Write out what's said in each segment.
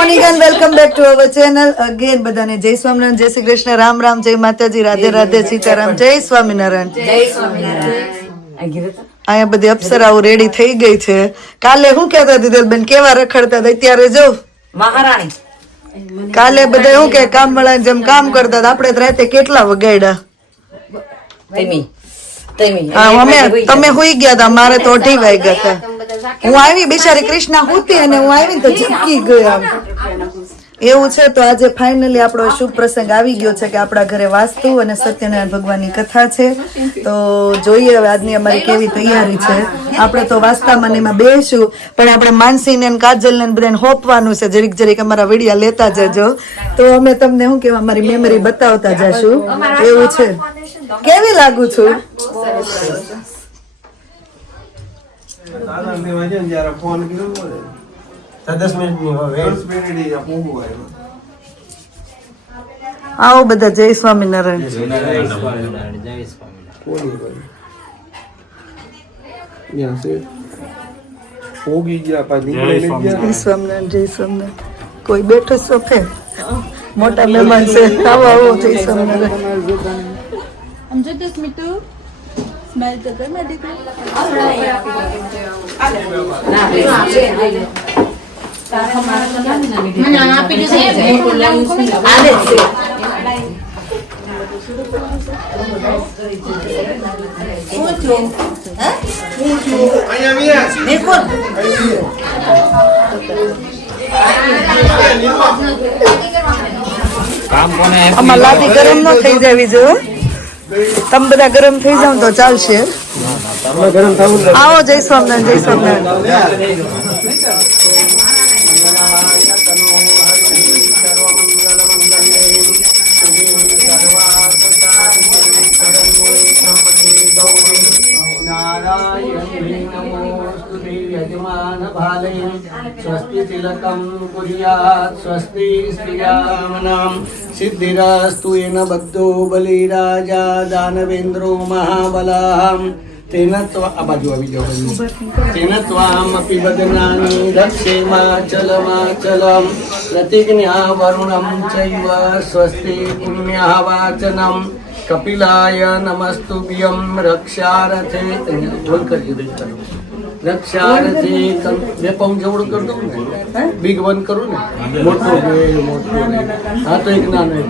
Morning and welcome back to our channel again. બધાને જય સ્વામિનારાયણ, જય શ્રી કૃષ્ણ, રામ રામ, જય માતાજી, રાધે રાધે, સીતારામ, જય સ્વામિનારાયણ. અહીંયા બધી અપ્સરાઓ રેડી થઈ ગઈ છે. કાલે શું કહેતા હતી બેન, કેવા રખડતા હતા, અત્યારે જો મહારાણી. કાલે બધા શું કે કામ વાળા જેમ કામ કરતા હતા, આપણે રાતે કેટલા વગાડ્યા. તમે હુઈ ગયા હતા, મારે તો 8 વાગ્યા હતા. હું આવી બિચારી કૃષ્ણા હુતી અને હું આવી તો ઝબકી ગયા. એવું છે. તો આજે ફાઇનલી આપણો શુભ પ્રસંગ આવી ગયો છે કે આપણા ઘરે વાસ્તુ અને સત્યનારાયણ ભગવાનની કથા છે. તો જોઈએ હવે આજની અમારી કેવી તૈયારી છે. આપણે તો વાસ્તામાં એમાં બેસું, પણ આપણે માનસીને ને કાજલને બધાને હોપવાનું છે. જરીક જરીક અમારા વિડિયા લેતા જજો, તો અમે તમને શું કહેવાય અમારી મેમરી બતાવતા જશું. એવું છે. કેવી લાગુ છું? આવો બધા. જય સ્વામિનારાયણ. જય સ્વામિનારાયણ. કોઈ બેઠો સોફે, મોટા મહેમાન છે. આવો આવો. જય સ્વામિનારાયણ. સ્માઈલ તો કર મારી આમાં લાદી ગરમ ન થઈ જવી જોઈએ. તમે બધા ગરમ થઈ જાવ તો ચાલશે. આવો. જય સ્વામિનારાયણ. જય સ્વામિનારાયણ. સ્વસ્તિ તિલકમ કુર્યાત સ્વસ્તિ શ્રીરામનામ સિદ્ધિરાસ્તુ એન બદ્ધો બલિરાજા દાનવેન્દ્રો મહાબલામ તેન આ બાજુ આવી જાવ. તેન ત્વામપી બદનાની દક્ષેમાચલમાચલમ પ્રતિજ્ઞા વરુણમ ચૈવ સ્વસ્તિ પુણ્યવાચનમ કપિલાય નમસ્તુભ્યમ રક્ષારથે. બોલ કરજો. રક્ષારથી બે પંપ જેવડું કરી દઉં ને, બિગ વન કરું ને, મોટો હા તો એક નાનો એક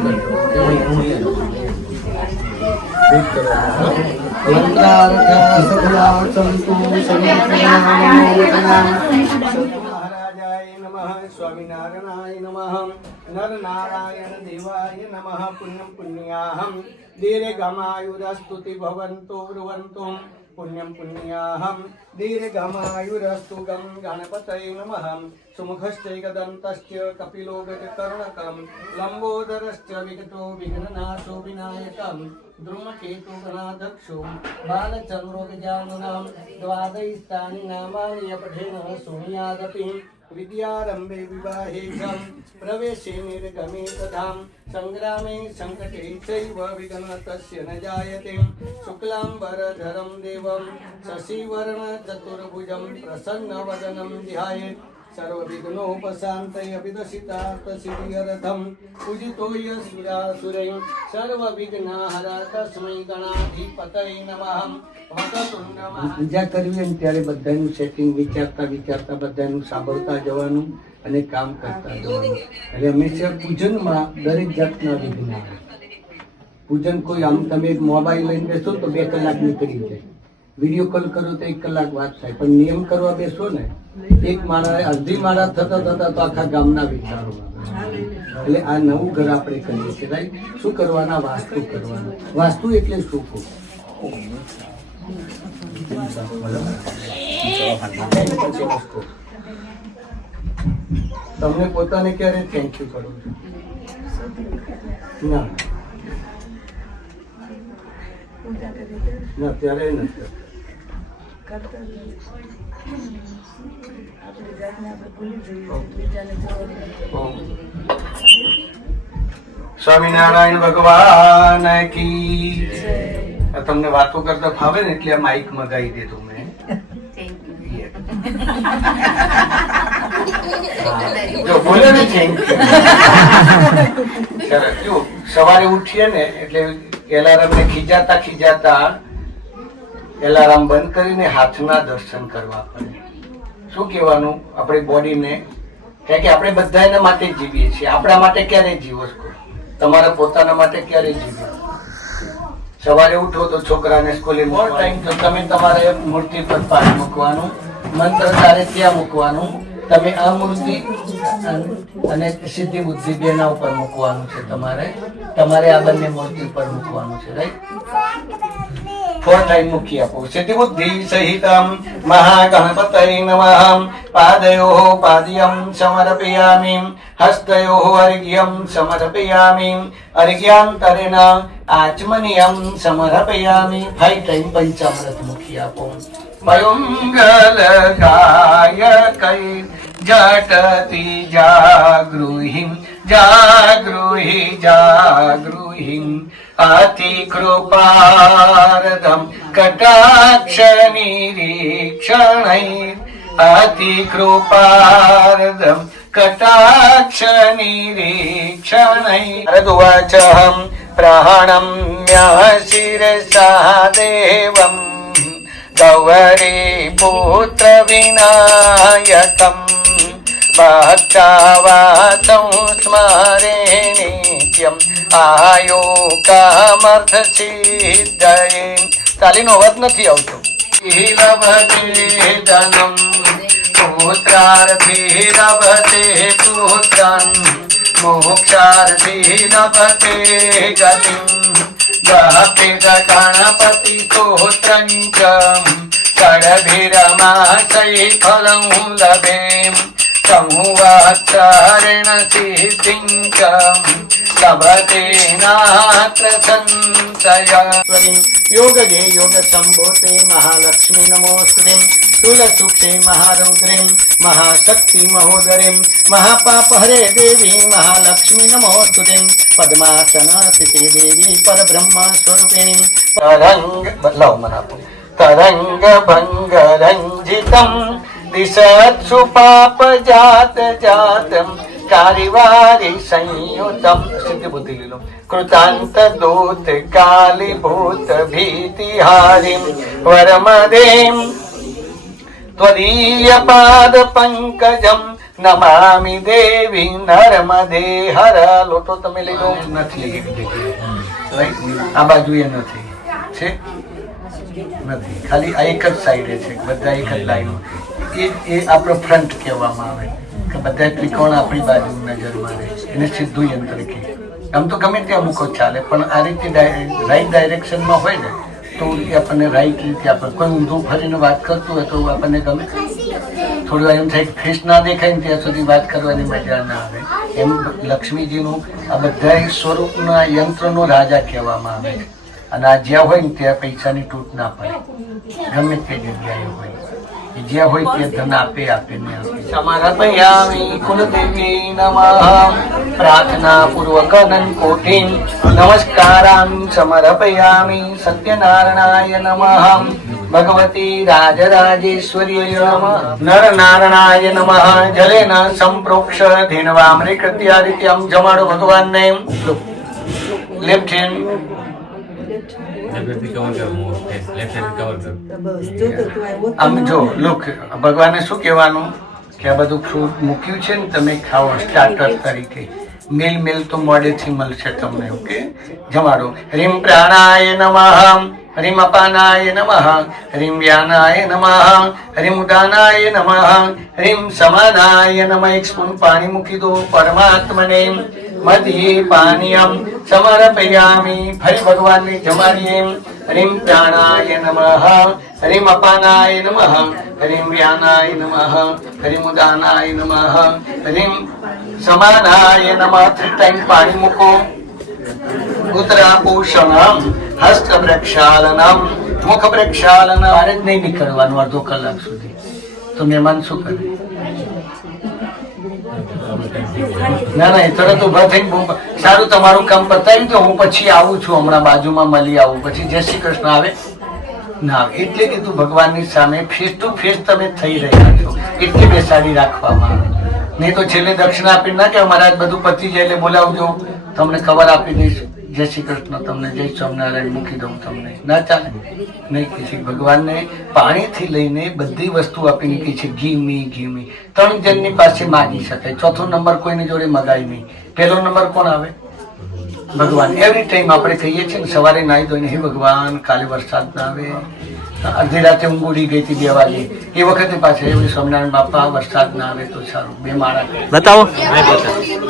સ્વામિનારાયણાય નમઃ. નર નારાયણ દેવાય નમઃ. પુણ્યમ પુણ્યાહમ દીર્ઘમાયુરસ્તુતિ ભવન્તો બ્રુવન્તો પુણ્યમ પુણ્યાહમ દીર્ઘમાયુરસ્તુ ગમ ગણપતये નમઃ. સુમુખશ્ચૈકદંતશ્ચ કપિલો ગજકર્ણકમ લંબોદરશ્ચ વિકટો વિઘ્નનાશો વિનાયકમ ધ્રુમકેતુ ગણાધક્ષો બાલચંદ્રો ગજાનનમ દ્વાદૈસ્તાની નામાની પઠેન શૃણ્યાદપી વિદ્યારંભે વિવાહે પ્રવેશે નિર્ગમે તથા સંગ્રામે સંકટે ચૈવ વિઘ્ન તસ્ય ન જાયતે. શુક્લાંબરધરમ દેવમ શશિવર્ણ ચતુર્ભુજમ પ્રસન્નવદનમ ધ્યાયેત. સર્વવિઘ્નોપશાંતય વિદસિતાર્થ સિદ્ધયર્થમ પૂજિતો યસુરાસુરૈ સર્વવિઘ્નહરા તસ્મૈ ગણાધિપતયે નમઃ. પૂજા કરવી અને ત્યારે બધાનું સેટિંગ વિચારતા બધાનું સાંભળતા જવાનું અને કામ કરતા જવાનું. એટલે હંમેશા પૂજનમાં દરેક જાતના વિઘ્ન આવે. પૂજન કોઈ આમ તમે મોબાઈલ લઈને બેસો તો 2 કલાક નીકળી જાય. વિડીયો કોલ કરો તો 1 કલાક વાત થાય. પણ નિયમ કરવા બેસો ને, એક માળા અડધી માળા થતા તો આખા ગામના વિચારો. એટલે આ નવું ઘર આપણે કરીએ છીએ. રાઈટ. શું કરવાના? વાસ્તુ કરવાના. વાસ્તુ એટલે શું? તમને પોતાને ક્યારે થેન્ક યુ કરું છું? ના ત્યારે નથી. સ્વામિનારાયણ ભગવાન કી. તમને વાતો કરતા ફાવે ને એટલે આ માઇક મગાવી દીધું મેં. જો બોલ્યો ને થેન્ક યુ. જો સવારે ઉઠીએ ને એટલે એલાર્મ ને ખીજાતા એલાર્મ બંધ કરીને હાથના દર્શન કરવા પડે. શું કહેવાનું આપણી બોડીને, કારણ કે આપણે બધા એના માટે જીવીએ છીએ. આપણા માટે ક્યારે જીવો છો? તમારા પોતાના માટે ક્યારે જીવ્યો? સવારે ઉઠો તો છોકરાને સ્કૂલે મોર ટાઈમ તો તમે તમારે મૂર્તિ પર પાણી મૂકવાનું, મંત્ર તારે ત્યાં મૂકવાનું. તમે આ મૂર્તિ અને સિદ્ધિ બુદ્ધિ બેના ઉપર મૂકવાનું છે. તમારે આ બંને મૂર્તિ ઉપર મૂકવાનું છે. રાઈટ? 4 ટાઈમ મૂકી આપો. સિદ્ધિ બુદ્ધિ સહિતમ મહાગણપતય નમઃ. પાદયોઃ પાદ્યં સમર્પયામિ, હસ્તયોઃ અર્ઘ્યં સમર્પયામિ, અર્ઘ્યાંતરેણ આચમનીયં સમર્પયામિ. 5 ટાઈમ પંચામૃત મૂકી આપો. મંગલદાયકૈ જટતિ જાગૃહિં અતિકૃપાર્ધં કટાક્ષ નિરીક્ષણૈ, અતિકૃપાર્ધં કટાક્ષ નિરીક્ષણૈ. અર્ધવાચહં પ્રણમ્ય શિરસા દેવં ગૌરી પુત્ર વિનાયકમ ભક્તાવાસં સ્મરે નિત્યમ આયુકામર્થ સિદ્ધયે. તાલીનો અવાજ નથી આવતો. લભતે ધનમ પુત્રાર્થે લભતે પુત્રં, મોક્ષાર્થે લભતે ગતિં, ગણપતિ સ્તોત્રં ચ કડભિરમાશય ફલં લભેમ, સમુવાત્સરેણ સિદ્ધિં ચ લભતે નાત્ર સંશય. યોગગે યોગ સંભૂતે મહાલક્ષ્મી નમોસ્તુતે. તુલસુક્ષે મહારૌદ્રીમ મહાશક્તિ મહોદરીમ મહાપાપહરે દેવી મહાલક્ષ્મી નમોસ્તુતે. પદ્માસન સ્થિતે દેવી પરબ્રહ્મ સ્વરૂપિણી. બદલાવ મને આપો. તરંગ ભંગ રંજિતમ દિશત્સુ પાપ જાત જાતમ કારિવારી સંયુતમ. સિદ્ધિ બુદ્ધિ લીલો. કૃતાંત દૂત કાલીભૂત ભીતિહારીમ વરમદેમ ત્વદીય પાદ પંકજમ નમામિ દેવી નર્મદે હર. લોટો તમે લઈ લો. નથી આ બાજુ એ નથી છે, નથી. ખાલી આ એક જ સાઈડે છે. બધા એક જ લાઈનો. એ આપણો ફ્રન્ટ કહેવામાં આવે કે બધા ત્રિકોણ આપણી બાજુ નજરમાં રહે. એને સીધું યંત્ર કહે. આમ તો ગમે ત્યાં મૂકો ચાલે, પણ આ રીતે રાઈટ ડાયરેક્શનમાં હોય ને તો આપણને રાઈટ રીતે આપણે કોઈ ઊંધું ફરીને વાત કરતું હોય તો આપણને ગમે. થોડી વાર એમ થાય કે ફેસ ના દેખાય ને ત્યાં સુધી વાત કરવાની મજા ના આવે. એમ લક્ષ્મીજીનું આ બધા સ્વરૂપના યંત્રનો રાજા કહેવામાં આવે છે. અને આ જ્યાં હોય ને ત્યાં પૈસાની તૂટ ના પડે. ગમે તે જગ્યાએ હોય, જ્યાં હોય ત્યાં ધન આપે ને આપે. સમર્પયામિ કુલદેવી નમઃ. પ્રાર્થના પૂર્વક અનંતકોટિ નમસ્કારાન સમર્પયામિ. સત્યનારાયણાય નમઃ. ભગવતી રાજરાજેશ્વર્ય નમઃ. નરનારાયણાય નમઃ. જલેન સંપ્રોક્ષ ધેનવામૃત્યાદિત્યમ. જમાડો ભગવાનને. લેફ્ટ હેન્ડ આમ જો. લુક, ભગવાને શું કહેવાનું કે આ બધું ફ્રૂટ મૂક્યું છે ને તમે ખાઓ સ્ટાર્ટર તરીકે. મેલ તો મોડેથી મળશે તમને. ઓકે, જમાડો. હ્રીમ પ્રાણાય નમઃ. હ્રીમ અપાનાય નમઃ. હ્રીમ વ્યાનાય નમઃ. હ્રીમ ઉદાનાય નમઃ. હ્રીમ સમાનાય નમઃ. એક સ્પૂન પાણી મૂકી દો પરમાત્મને. મધ્યે પાનીયમ સમર્પયામિ. ફરી ભગવાનને જમાડીએ. હ્રીમ પ્રાણાય નમઃ. હ્રીમ અપાનાય નમઃ. હ્રીમ વ્યાનાય નમઃ. હ્રીમ ઉદાનાય નમઃ. હ્રીમ સમાનાય નમઃ. 3 ટાઈમ પાણી મૂકો. ઉત્તરાપોષણમ હસ્ત પ્રક્ષાલનમ મુખ પ્રક્ષાલનમ. મારે જ નહીં નીકળવાનું અડધો કલાક સુધી. તો મહેમાન શું કરે? ના તરત ઉભા થઈને સારું તમારું કામ પતાવ્યું તો હું પછી આવું છું, હમણાં બાજુમાં મળી આવું. પછી જય શ્રી કૃષ્ણ આવે ના આવે. એટલે કે તું ભગવાનની સામે ફેસ ટુ ફેસ તમે થઈ રહ્યા છો એટલે બેસાડી રાખવામાં આવે. નહીં તો છેલ્લે દક્ષિણા આપી ના કે મહારાજ બધું પતી જાય એટલે બોલાવજો, તમને ખબર આપી દઈશ, જય શ્રી કૃષ્ણ, તમને જય સ્વામિનારાયણ મૂકી દઉં, તમને ના ચાલે. નહીં કહે છે ભગવાનને પાણીથી લઈને બધી વસ્તુ આપીને કહે છે ઘી. 3 જણની પાસે માગી શકાય, ચોથો નંબર કોઈની જોડે મગાય નહીં. પહેલો નંબર કોણ આવે? ભગવાન. એવરી ટાઈમ આપણે કહીએ છીએ ને સવારે નાહી ધોઈને, હે ભગવાન કાલે વરસાદ ના આવે, અડધી રાતે ઊંઘ ઉડી ગઈ હતી 2 વાગે, એ વખતે પાછા એવું સ્વામિનારાયણ બાપા વરસાદ ના આવે તો સારું. 2 માળા બતાવો.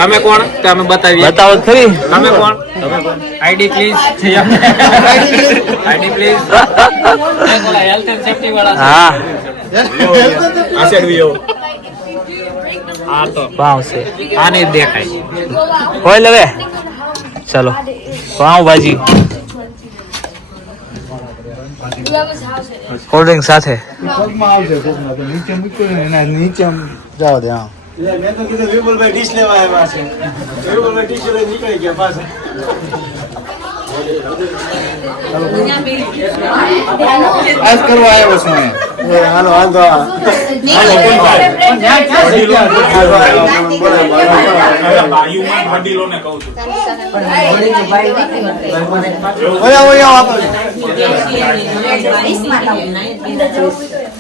તમે કોણ? તમે બતાવીએ. બતાવો ખરી. તમે કોણ? ID please. ID please. Health and safety વાળા. હા આ સાઈડ વિયો. આ તો પાવશે આ નહીં દેખાય. હોય લવે. ચલો પાવભાજી કોલ્ડ ડ્રિંક સાથે. નીચે જાવ દે. હા મેં તો કીધું વિપુલભાઈ ડીશ લેવા આવ્યા છે, વિપુલભાઈ ડીશ લઈને નીકળી ગયા પાછા. આજ કરવા આવ્યો છું મેં. હાલો વાંધો.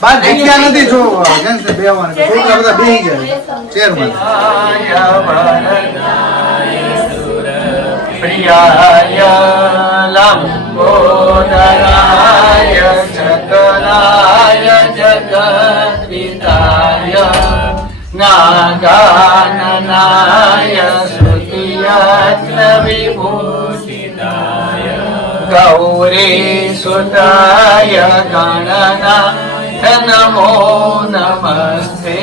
બાર જગ્યા નથી જો બેવાનું, છોકરા બધા બેસી ગયા ચેરમાં. પ્રિયાય લંબોદરાય ચકલાય જગદ્વિતાય નાગાનનાય શ્રુતિયત્ન વિભૂષિતાય ગૌરી સુતાય ગણનાથ નમો નમસ્તે.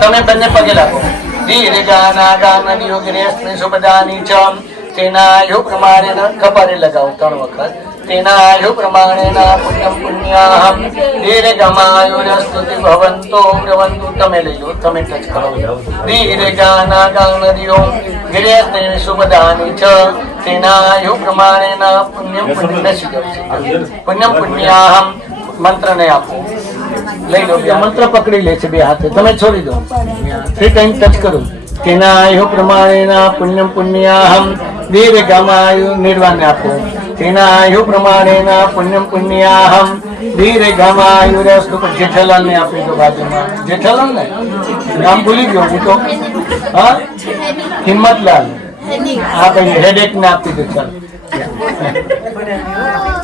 તમે બંને પગે લાગો. દીર્ઘાના ગાનનિયો ગિરેસ્ત્રી સુબદાની ચમ તેના યુ પ્રમાણેન ખબરે લગાવો 3 વખત. તેના યુ પ્રમાણેન પુણ્યમ દીર્ઘમાયુરસ્તુતિ ભવન્તો ભ્રવંતુ. તમે લઈ લો, તમે ટચ કરો. દીર્ઘાના ગાનનિયો ગિરેસ્ત્રી સુબદાની ચ તેના યુ પ્રમાણેન પુણ્યમ પુણ્યાહમ. મંત્રને આપો, લઈ લો. મંત્ર પકડી લે છે 2 હાથે, તમે છોડી દો. 3 ટાઈમ ટચ કરો. તેના પ્રમાણેના પુણ્યમ પુણ્યાહમ દીર્ઘમાયુ. નિર્વાણને આપો. તેના પ્રમાણેના પુણ્યમ પુણ્યાહમ દીર્ઘમાયુરસ્તુ. જેઠાલાલને આપી દો બાજુમાં. જેઠાલાલ ને નામ ભૂલી ગયો હું તો. હા હિંમતલાલ. હા ભાઈ હેડેક ને આપી દો.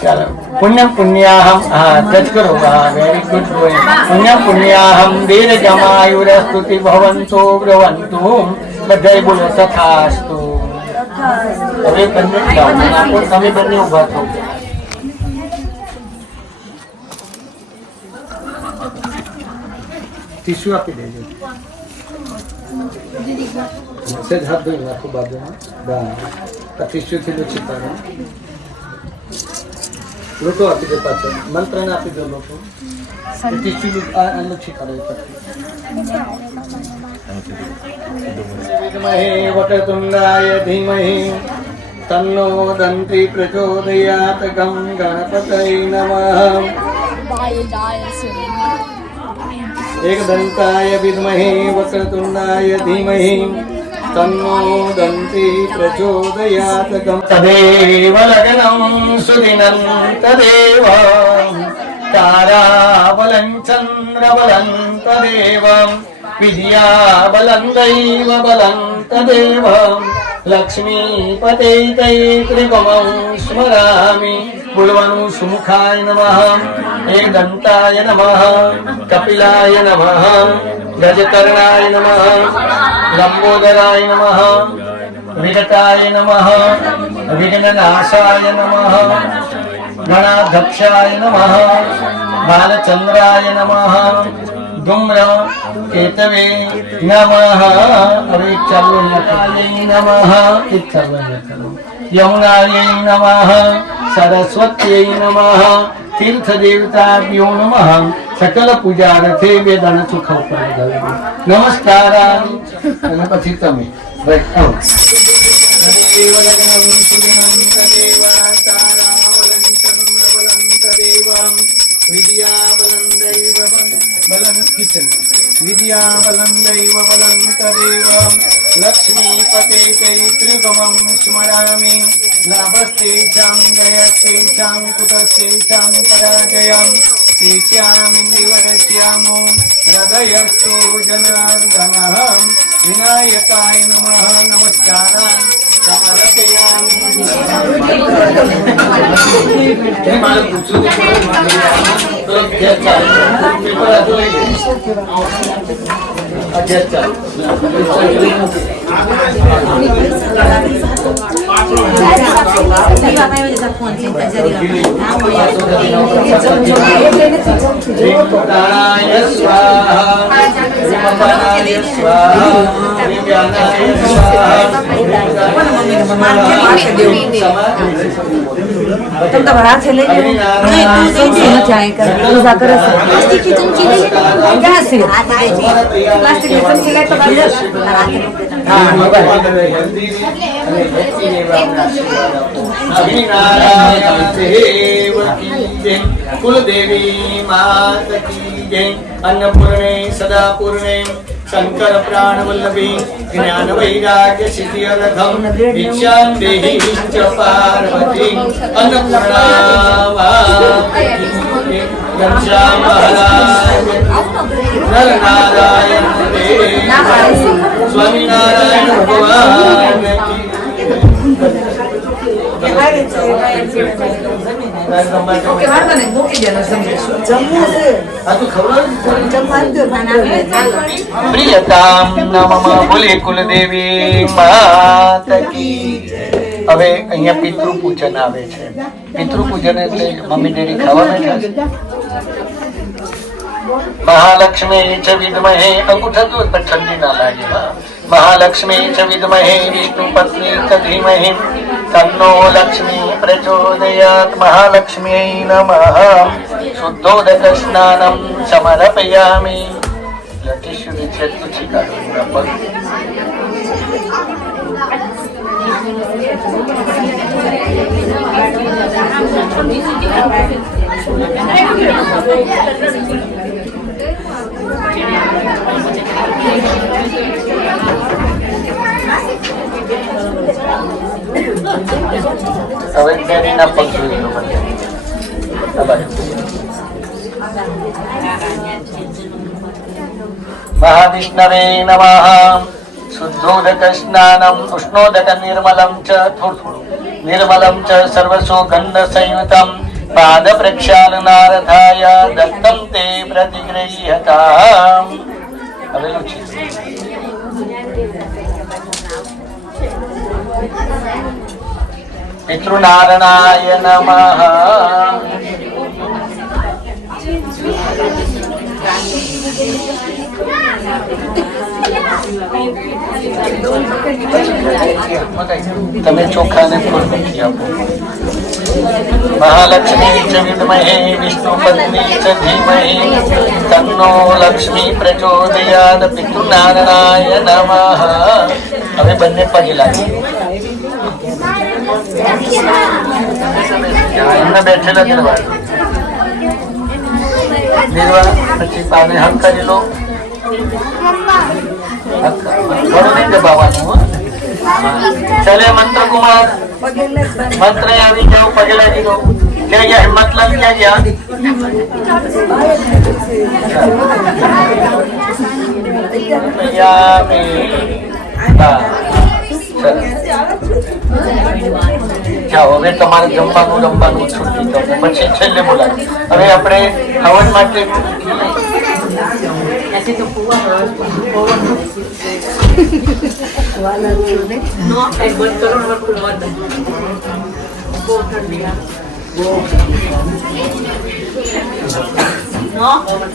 ચાલો પુણ્યમ પુણ્યાહમ. હા ટચ કરો. હા વેરી ગુડ બોય. પુણ્યમ પુણ્યાહમ દીર્ઘમાયુરસ્તુતિ ભવન્તો ભ્રવંતુ. બધાય બોલો તથાસ્તુ. હવે બંને આપો, તમે બંને ઉભા થો. ટીશ્યુ આપી દેજો. સહેજ હાથ ધોઈ નાખો બાજુમાં. ટીશ્યુથી લો છીપાડો. લોકો આપી દો પાછળ. મંત્રને આપી દો લોકો. ટીશ્યુ લક્ષી કરો. વિદ્મહે વક્રતુંડાય ધીમહિ તન્નો દંતી પ્રચોદયાત. ગમ ગણપતये નમઃ. एकदंताय विद्महे वक्रतुंडाय धीमहि तन्नो दन्ती प्रचोदयात्. तदेव लग्नं सुदिनं तदेव ताराबलं चन्द्रबलं तदेव विद्याबलं दैवबलं तदेव लक्ष्मीपते त्रिगुणं स्मरामि. बोलવાનું સુમુખાય નમઃ, एकदंताय नमः, कपिलाय नमः, गजकर्णाय नमः, लंबोदराय नमः, विगताय नमः, विघ्ननाशाय नमः, गणाध्यक्षाय नमः, बालचंद्राय नमः, धूम्र केतवे नमः. अरे चलो नमः. यमुनायै नमः, सरस्वत्यै नमः, तीर्थदेवताभ्यो नमः. सकल पूजार्थे वेदन सुख नमस्कार. અને પછી તમે देवलग्नं सुदिनं तदेव ताराबलं चन्द्रबलं तदेव विद्याबलं दैवबलं किचन विद्याबलं दैवबलं तदेव लक्ष्मीपते चैत्रिगमं स्मरामि लाभस्तेषां जयस्तेषां कुतस्तेषां पराजयं तेषामिन्द्रिवरस्यामो हृदयस्थो जनार्दनः विनायकाय नमः नमस्कारान् समर्पयामि। नारायण स्वाहा विमलाय स्वाहा विज्ञानाय स्वाहा तुम तो बड़ा चले नहीं तू सुन जाएगा पूजा कर प्लास्टिक की चमची ले क्या से प्लास्टिक की चमची ले तो बंद नारायण देव की जय कुल देवी मात की जय अन्नपूर्णे सदा पूर्णे शंकर प्राण वल्लभी ज्ञान वैराग्य सिद्धि रथम भिक्षां देहि च पार्वती अन्नपूर्णा घनश्याम महाराज नर नारायण देव स्वामी नारायण भगवान ओके वाला नहीं मुके देना जम्मू से आ तो खबर પ્રિયતામ નમઃ બોલે કુલદેવી માત કી હવે અહીંયા પિતૃ પૂજન આવે છે પિતૃ પૂજન એટલે મમ્મી ડેડી ખાવા બેઠા છે મહાલક્ષ્મી ચ વિદ્મહે અંગૂઠા દૂર પર ઠંડી ના લાગે મહાલક્ષ્મી ચ વિદ્મહે વિષ્ણુ પત્ની ચ ધીમહિ તન્નો લક્ષ્મી પ્રચોદયાત મહાલક્ષ્મ્यै નમઃ શુદ્ધોદક સ્નાનમ સમર્પયામિ લટીશ્વરી છે તુછી કાઢો પગ હવે ડેરીના પગ જોઈ લો મને મહાવિષ્ણવે નમઃ શુદ્ધોદક સ્નાનમ ઉષ્ણોદક નિર્મલમ ચ થોડું નિર્મલમ ચ સર્વસુગંધ સંયુતમ પાદ પ્રક્ષાલનાર્થાય દત્તમ તે પ્રતિગૃહ્યતામ હવે લુચી પિતૃનારાયણાય નમઃ તમે ચોખા ને ફૂલ મૂકી આપો મહાલક્ષ્મી ચ વિદ્મહે વિષ્ણુ પત્ની ચ ધીમહિ તન્નો લક્ષ્મી પ્રચોદયાત પિતૃનારાયણાય નમઃ હવે બંને પગે લાગી એમને બેઠેલા નિર્વાહ પછી પાને હક કરી લો ઘણું નહીં દબાવવાનું ચલે મંત્ર કુમાર મંત્ર આવી જાઓ પગે લાગી દો ક્યાં ગયા હિંમતલાલ ક્યાં ગયા જાઓ હવે તમારે જમવાનું રમવાનું છૂટી જશે પછી છેલ્લે બોલાય હવે આપણે હવન માટે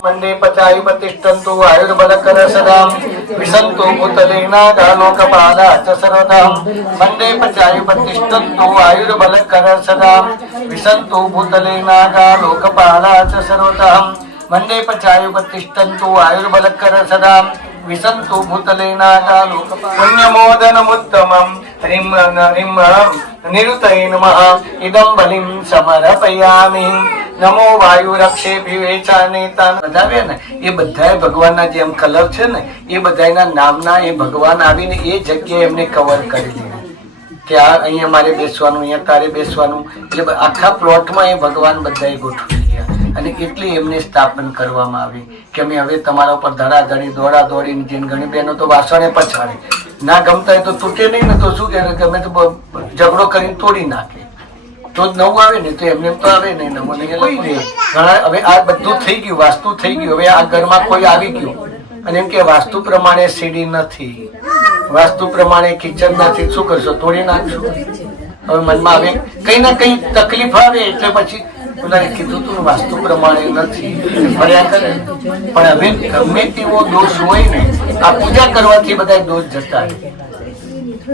મંદે પચાયુ પ્રતિષ્ઠંતુ આયુર્બલકર સદામ વિસંતો ભૂતલે નાગાલોકપાલા ચ સર્વદામ મંદે પચાયુ પ્રતિષ્ઠંતુ આયુર્બલકર સદામ વિસંતો ભૂતલે નાગાલોકપાલા ચ સર્વદામ મંદે પચાયુ પ્રતિષ્ઠંતુ આયુર્બલકર સદામ વિસંતો ભૂતલે નાગાલોકપાલા પુણ્યમોદનમુત્તમં હરિમ હરિમ નિરુતય નમઃ ઇદં બલિં સમર્પયામિ નમો વાયુ રક્ષે વિવેચાને તાન બધાવે ને એ બધા ભગવાનના જેમ કલર છે ને એ બધાના નામના એ ભગવાન આવીને એ જગ્યાએ એમને કવર કરી દીધું કે આ અહીંયા મારે બેસવાનું, અહીંયા તારે બેસવાનું, એટલે આખા પ્લોટમાં એ ભગવાન બધાએ ગોઠવી ગયા અને એટલી એમને સ્થાપન કરવામાં આવી કે અમે હવે તમારા ઉપર ધડાધડી દોડા દોડીને જેને ઘણી બહેનો તો વાસણે પછાડે, ના ગમતા હોય તો તૂટે નહીં ને તો શું કે અમે તો ઝઘડો કરીને તોડી નાખે તો જ નવું આવે ને તો એમને તો આવે નહીં, નવું નહીં લઈ લે. ઘણા હવે આ બધું થઈ ગયું, વાસ્તુ થઈ ગયું, હવે આ ઘરમાં કોઈ આવી ગયું અને એમ કે વાસ્તુ પ્રમાણે સીડી નથી, વાસ્તુ પ્રમાણે કિચન નથી, શું કરશો? તોડી નાખશો. હવે મનમાં આવે કઈ ના કઈ તકલીફ આવે એટલે પછી પોતાને કીધું તું વાસ્તુ પ્રમાણે નથી ફર્યા કરે. પણ હવે ગમે તેવો દોષ હોય ને આ પૂજા કરવાથી બધા દોષ જતા રહે.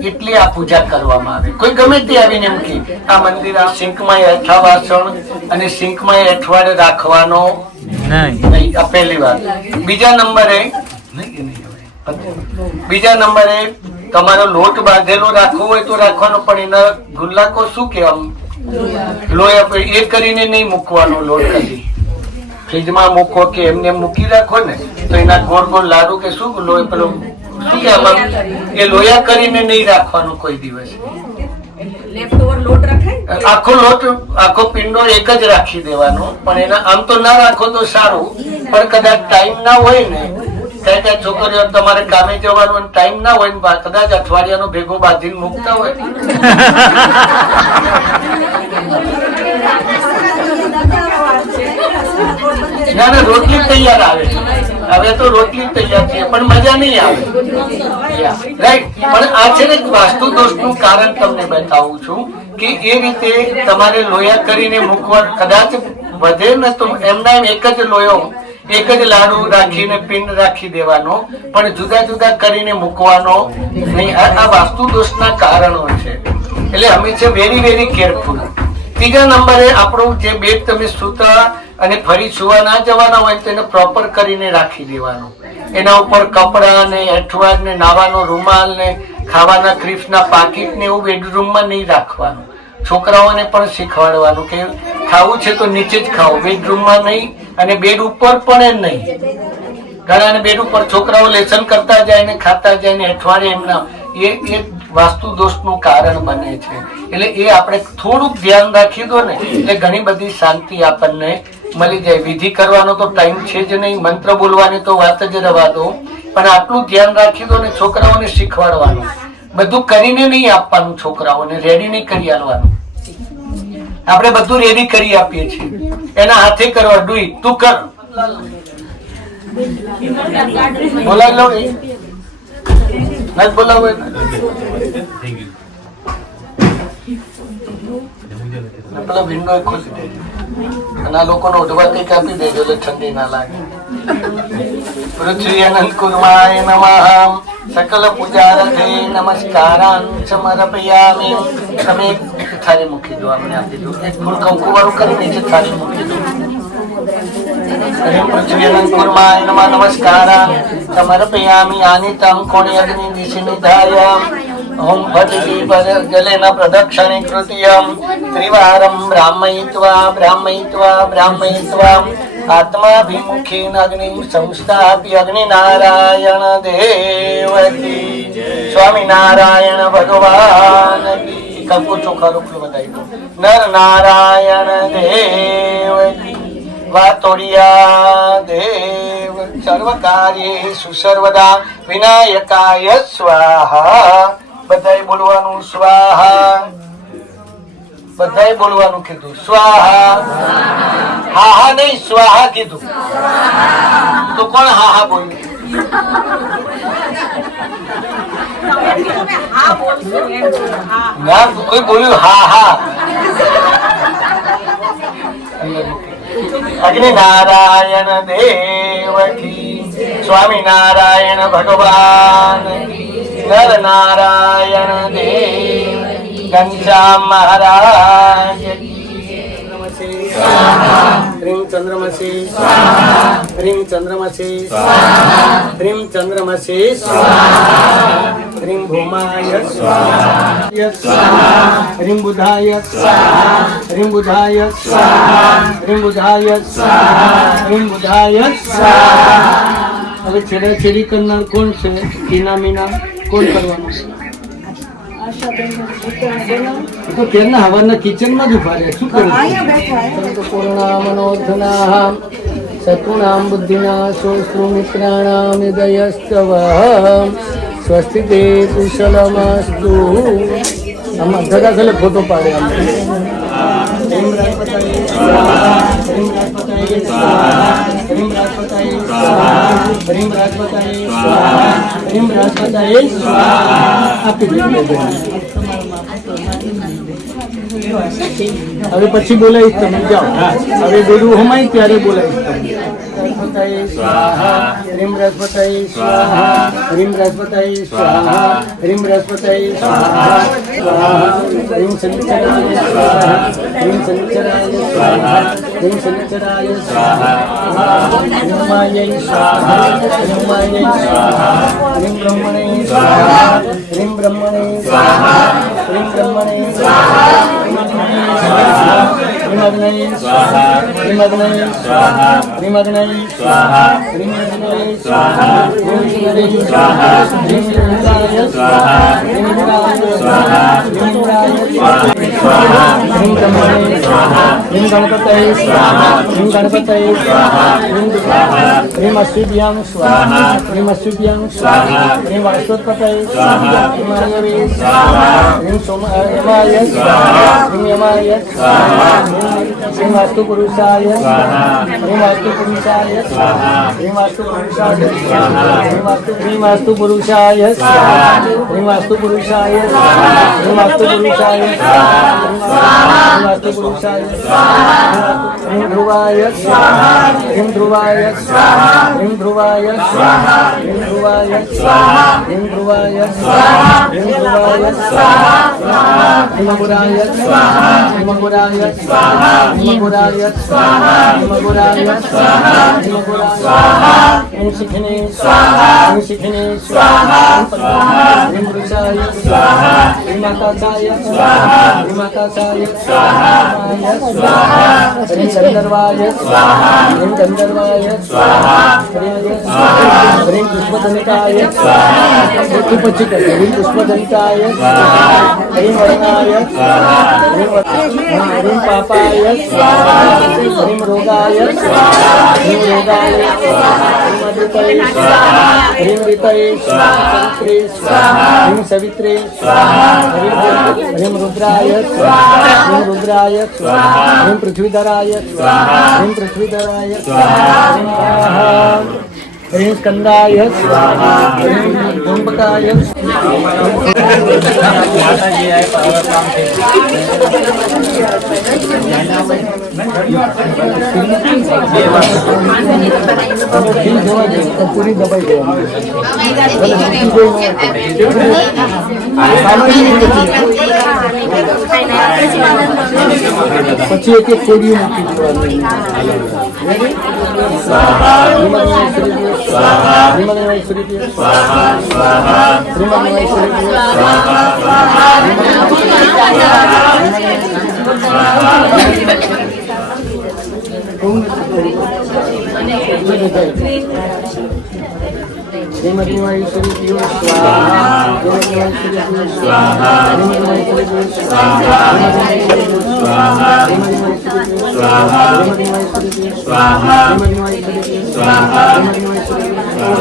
એટલે આ પૂજા કરવામાં આવે. કોઈ ગમે તે આવીને એમ કે આ મંદિર આ સિંકમાં એઠા વાસણ અને સિંકમાં એઠવાડે રાખવાનો નહીં. આ પહેલી વાત. બીજા નંબરે તમારો લોટ બાંધેલો રાખવો હોય તો રાખવાનો, પણ એના ગુલ્લાકો શું કે આમ લોહી એ કરીને નહીં મૂકવાનો. લોટ કદી ફ્રીજમાં મૂકો કે એમને મૂકી રાખો ને તો એના ગોળ ગોળ લાડુ કે શું લોહી પેલું શું કે એ લોયા કરીને નહીં રાખવાનું કોઈ દિવસ. આખો લોટ આખો પિંડો એક જ રાખી દેવાનો, પણ એના આમ તો ના રાખો તો સારું, પણ કદાચ ટાઈમ ના હોય ને કઈ કઈ છોકરીઓ તમારે કામે જવાનું ટાઈમ ના હોય ને કદાચ અઠવાડિયાનો ભેગો બાંધીને મૂકતા હોય ના ના રોટલી તૈયાર આવે. હવે તો રોટલી તૈયાર છે પણ મજા નહીં આવે. રાઈટ. પણ આ છે ને વાસ્તુ દોષનું કારણ તમને બતાવું છું કે એ રીતે તમારે લોયા કરીને મૂકવા, કદાચ વધે ને તો એમના એક જ લોયો એક જ લાડુ રાખીને પિંડ રાખી દેવાનો, પણ જુદા જુદા કરીને મૂકવાનો નહીં. આ વાસ્તુ દોષના કારણો છે. એટલે અમે છે વેરી વેરી કેરફુલ. ત્રીજા નંબરે આપણું જે બેડ તમે સૂતા અને ફરી સુવા ના જવાના હોય તો એને પ્રોપર કરીને રાખી દેવાનું. એના ઉપર કપડા ને એઠવાડ ને નાવાનો રૂમાલ ને ખાવાના ક્રિપ્સના પાકીટ ને એવું બેડરૂમમાં નહીં રાખવાનું. છોકરાઓને પણ શીખવાડવાનું કે ખાવું છે તો નીચે જ ખાઓ, બેડરૂમમાં નહીં અને બેડ ઉપર પણ નહીં. ઘણા બેડ ઉપર છોકરાઓ લેસન કરતા જાય ને ખાતા જાય ને અઠવાડિયે એમના એ વાસ્તુ દોષનું કારણ બને છે. એટલે એ આપણે થોડુંક ધ્યાન રાખી દો ને એટલે ઘણી બધી શાંતિ આપણને મળી જાય. વિધિ કરવાનો તો ટાઈમ છે જ નહીં, મંત્ર બોલવાની તો વાત જ રવા દો, પણ આટલું ધ્યાન રાખી દો ને છોકરાઓને શીખવાડવાનું. બધું કરીને નહીં આપવાનું, છોકરાઓને રેડી નહીં કરી આપવાનું. આપણે બધું રેડી કરી આપીએ છીએ, એના હાથે કરવા. ડુઈ તું કર, બોલાવી લો. નથી બોલાવો પેલા વિન્ડો ખોલી દેજો અને આ લોકોને ઉઠવા કંઈક આપી દેજો એટલે ઠંડી ના લાગે. પૃથ્વી અનંત કુર્માય નમઃ સકલ પૂજારથે નમસ્કારાન સમર્પયામિ. તમે એક થાળી મૂકી દો, આપણે આપી દો. એક ફૂલ કંકુ વાળું કરી નીચે થાળી મૂકી દો. પૃથ્વી અનંત કુર્માય નમઃ નમસ્કારાન સમર્પયામિ. આનિતં કોણે અગ્નિ દિશિ નિધાય ઓમ ભટ્ટી જલેન પ્રદક્ષિણે કૃત્યમ ત્રિવારમ બ્રાહ્મયિત્વા આત્માભિમુખેન અગ્નિ સંસ્થાપ્ય અગ્નિનારાયણ દેવકી. સ્વામિનારાયણ ભગવાન કી. કંકુ ચોખા રોટલું બતાવી દો. નર નારાયણ દેવકી. વાતોડિયા દેવ. સર્વ કાર્યેષુ સર્વદા વિનાયકાય સ્વાહા. બધાએ બોલવાનું સ્વાહા. બધાએ બોલવાનું કીધું સ્વાહા. હા હા નહીં, સ્વાહા કીધું તો કોણ હા હા બોલ્યું? ના કોઈ બોલ્યું હા હા. અગ્નિ નારાયણ દેવકી. સ્વામિનારાયણ ભગવાન નર નારાયણ દેવ. ઘનશ્યામ મહારાજ. હ્રીમ ચંદ્રમસી હ્રીમ ચંદ્રમસી હ્રીમ ચંદ્રમસી ह्रीं भूमाय स्वाहा ह्रीं बुधाय स्वाहा ह्रीं बुधाय स्वाहा ह्रीं बुधाय स्वाहा ह्रीं बुधाय स्वाहा। હવે છેડાછેડી કરનાર કોણ છે? ટીના મીના કોણ કરવાનું? તો કેરના હવાના કિચનમાં જ ઉભા રહે શું કરે? પૂર્ણા મનોધના શત્રુણામ બુદ્ધિના સોસ્તુ મિત્રાણામ હૃદયસ્તવ સ્વસ્તિ તે કુશલમસ્તુ. આમાં ધરાધલે ફોટો પાડે આમ. ह्रीं राजपतये स्वाहा ह्रीं राजपतये स्वाहा ह्रीं राजपतये स्वाहा ह्रीं राजपतये स्वाहा ह्रीं राजपतये स्वाहा. આપી દો. હવે પછી બોલાવીશ તમે જાઓ. હવે બેડું હમાય ત્યારે બોલાવીશ તમે. राजपतये स्वाहा ह्रीं राजपतये स्वाहा ह्रीं राजपतये स्वाहा ह्रीं राजपतये स्वाहा ह्रीं शनिचराय स्वाहा ह्रीं शनिचराय स्वाहा ह्रीं शनिचराय स्वाहा ह्रीं मायै स्वाहा ह्रीं मायै स्वाहा ह्रीं ब्रह्मणे स्वाहा ह्रीं ब्रह्मणे स्वाहा ह्रीं ब्रह्मणे स्वाहा ह्रीं अग्नये स्वाहा ह्रीं अग्नये स्वाहा ह्रीं अग्नये स्वाहा ह्रीं अग्नये स्वाहा ह्रीं अग्नये स्वाहा ह्रीं इंद्राय स्वाहा ह्रीं इंद्राय स्वाहा ह्रीं इंद्राय स्वाहा ह्रीं ब्रह्मणे स्वाहा ह्रीं गणपतये स्वाहा ह्रीं गणपतये स्वाहा ह्रीं अश्विभ्यां स्वाहा ह्रीं अश्विभ्यां स्वाहा ह्रीं वास्तुपतये स्वाहा ह्रीं मायवे स्वाहा ह्रीं यमाय स्वाहा ह्रीं यमाय स्वाहा ह्रीं वास्तुपुरुषाय स्वाहा ह्रीं वास्तुपुरुषाय स्वाहा ह्रीं वास्तुपुरुषाय स्वाहा ह्रीं वास्तुपुरुषाय स्वाहा ह्रीं वास्तुपुरुषाय स्वाहा ह्रीं वास्तुपुरुषाय स्वाहा ह्रीं वास्तुपुरुषाय स्वाहा ह्रीं ध्रुवाय स्वाहा ह्रीं ध्रुवाय स्वाहा ह्रीं ध्रुवाय स्वाहा ह्रीं ध्रुवाय स्वाहा ह्रीं ध्रुवाय स्वाहा ह्रीं ध्रुवाय स्वाहा ह्रीं मकुराय स्वाहा ह्रीं मकुराय स्वाहा ह्रीं मकुराय स्वाहा ह्रीं मकुराय स्वाहा ह्रीं मकुराय स्वाहा ह्रीं शिखिने स्वाहा ह्रीं शिखिने स्वाहा ह्रीं पुरुषाय स्वाहा ह्रीं माताचाय स्वाहा ह्रीं माताचाय स्वाहा स्वाहा ह्रीं गंधर्वाय स्वाहा ह्रीं गंधर्वाय स्वाहा ह्रीं पुष्पधनिकाय स्वाहा ह्रीं पुष्पधनिकाय स्वाहा ह्रीं वर्णाय स्वाहा ह्रीं पापाय स्वाहा ह्रीं रोगाय स्वाहा ह्रीं रोगाय स्वाहा ह्रीं स्वाहा ह्रीं ऋतये स्वाहा ह्रीं सवित्रे स्वाहा ह्रीं रुद्राय स्वाहा ह्रीं रुद्राय स्वाहा ह्रीं पृथ्वीधराय स्वाहा ह्रीं पृथ्वीधराय स्वाहा ह्रीं स्कंदाय स्वाहा ह्रीं धूमपताय માતાજી આય પાવર કામ છે. પૂરી દબાઈ ગઈ. પછી એક એક કોડીઓ મૂકી દેવાની. श्रीमती महेश्वरी स्वाहा श्रीमती महेश्वरी स्वाहा श्रीमती महेश्वरी स्वाहा श्रीमती महेश्वरी स्वाहा श्रीमती महेश्वरी स्वाहा श्रीमती महेश्वरी स्वाहा श्रीमती महेश्वरी स्वाहा श्रीमती महेश्वरी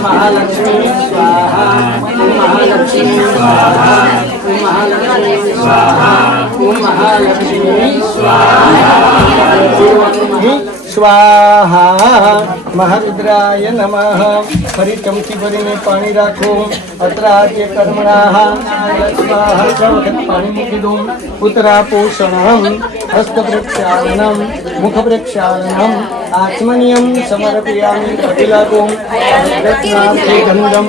महालक्ष्मी स्वाहा महालक्ष्मी स्वाहा महालक्ष्मी स्वाहा महालक्ष्मी स्वाहा स्वाहा महारुद्राय नमः। फरी चमची भरीने पाणी રાખો અત્રાદ્ય કર્મણાઃ સ્વાહા છ વખત પાણી મૂકી દો ઉત્તરા પોષણમ હસ્તપ્રક્ષાલનમ મુખપ્રક્ષાલનમ આચમનિયમ સમર્પયામિ કપિલાગો રત્નાભે ગંધમ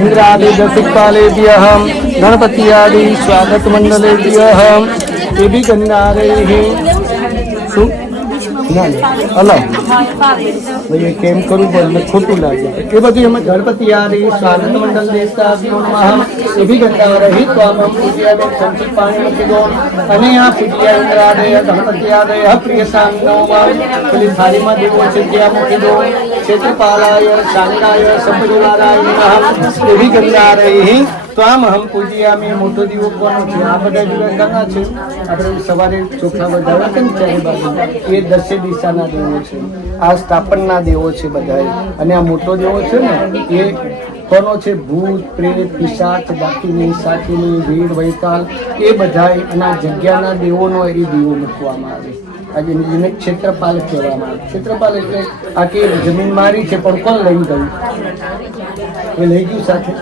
इंद्रादि दशदिक्पालेभ्यः गणपत्यादि स्वागत मंडलेभ्यः देवी गन्नारैः अल्लाह ભાઈ કેમ કરવું પણ મને ખોટું લાગે એ બધું એમાં ગણપતિ આરી સ્વાગત મંડળ દેશતા નમઃ અભિગંધારહિત ત્વામહં પૂજયામિ સંચિત પાણી મૂકી દો અને આ પીડિયા ઇન્દ્રાદય ગણપતિ આદય પ્રિય સાંગમાં પેલી થાળીમાં દેવો છે ત્યાં મૂકી દો ક્ષેત્રપાલાય શાંગાય સપરિવારાય નમઃ અભિગંધારહિત ત્વામહં પૂજયામિ. મોટો દીવો કોનો છે? આ બધા દીવા ઘરના છે. આપણે સવારે ચોખા વધારવા છે ને ચારે બાજુ એ 10 દિશાના દેવો છે. આ સ્થાપનના દેવો છે બધા. અને આ મોટો દેવો છે ને એ કોનો છે? ભૂત પ્રેત પિશાચ દાકીની સાકીની ભીડ વૈતાલ એ બધા અને આ જગ્યાના દેવોનો એ દીવો મૂકવામાં આવે. આજે એને ક્ષેત્રપાલ કહેવામાં આવે. ક્ષેત્રપાલ એટલે આખી જમીન મારી છે પણ કોણ લઈ ગયું? એ લઈ ગયું સાથે.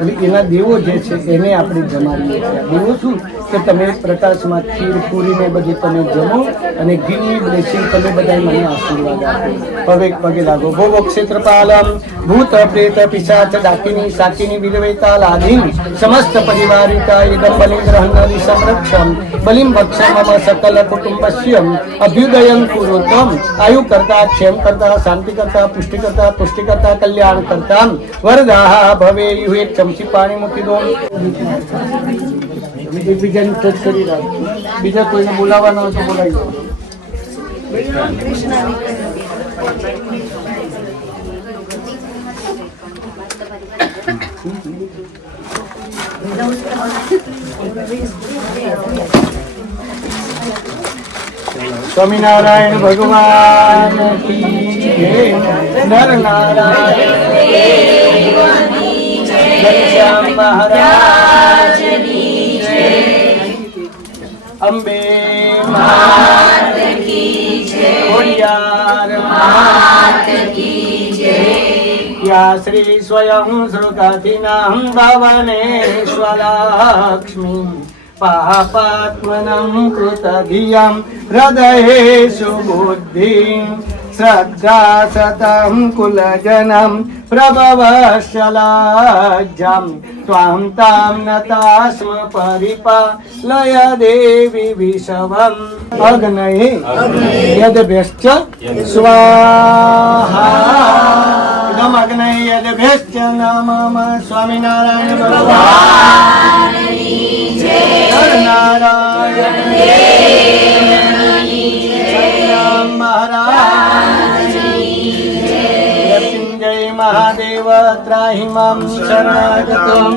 એટલે એના દેવો જે છે એને આપણે જમાડીએ છીએ. દેવો શું કે તમે પ્રકાશમાં ખીર પૂરીને બધી તમે જમો અને ઘીની બ્લેસિંગ તમે બધા મને આશીર્વાદ આપો. પગે પગે લાગો. ભોગો ક્ષેત્રપાલમ ભૂત પ્રેત પિશાચ દાકીની સાકીની વિધવૈતાલ આદિ સમસ્ત પરિવારિકા ઇદમ બલિમ ગ્રહણરી સંરક્ષમ બલિમ ભક્ષમ મમ સકલ કુટુંબસ્ય અભ્યુદયં કુરુતમ આયુ કરતા ક્ષેમ કરતા શાંતિ કરતા પુષ્ટિ કરતા પુષ્ટિ કરતા કલ્યાણ કરતા વરદાહ ભવે. એક ચમચી પાણી મૂકી દો. એકબીજાને ટચ કરી રાખો. બીજા કોઈને બોલાવવાનો હોય તો બોલાવી દો. સ્વામિનારાયણ ભગવાન કી જય. નર નારાયણ ઘનશ્યામ મહારાજ કી જય. અંબે માત કી જય. ખોડિયાર માત કી જય. યા શ્રી સ્વયં સૃગાધિનાં ભાવનેશ્વરાક્ષ્મી પાપાત્મનં કૃતધિયં હૃદયેષુ બુદ્ધિં શ્રદ્ધા સતં કુલજનં પ્રભવશલાજ્યં ત્વાં તાં નતાસ્મ પરિપાલય દેવી વિષવં. અગ્નયે યદભ્યશ્ચ સ્વાહા. ઇદમ અગ્નયે યદભ્યશ્ચ નમઃ. સ્વામિનારાયણ ભગવાન કી જય. નારાયણ મહારાજ જય. મહાદેવ ત્રાહિ મામ શરણાગતં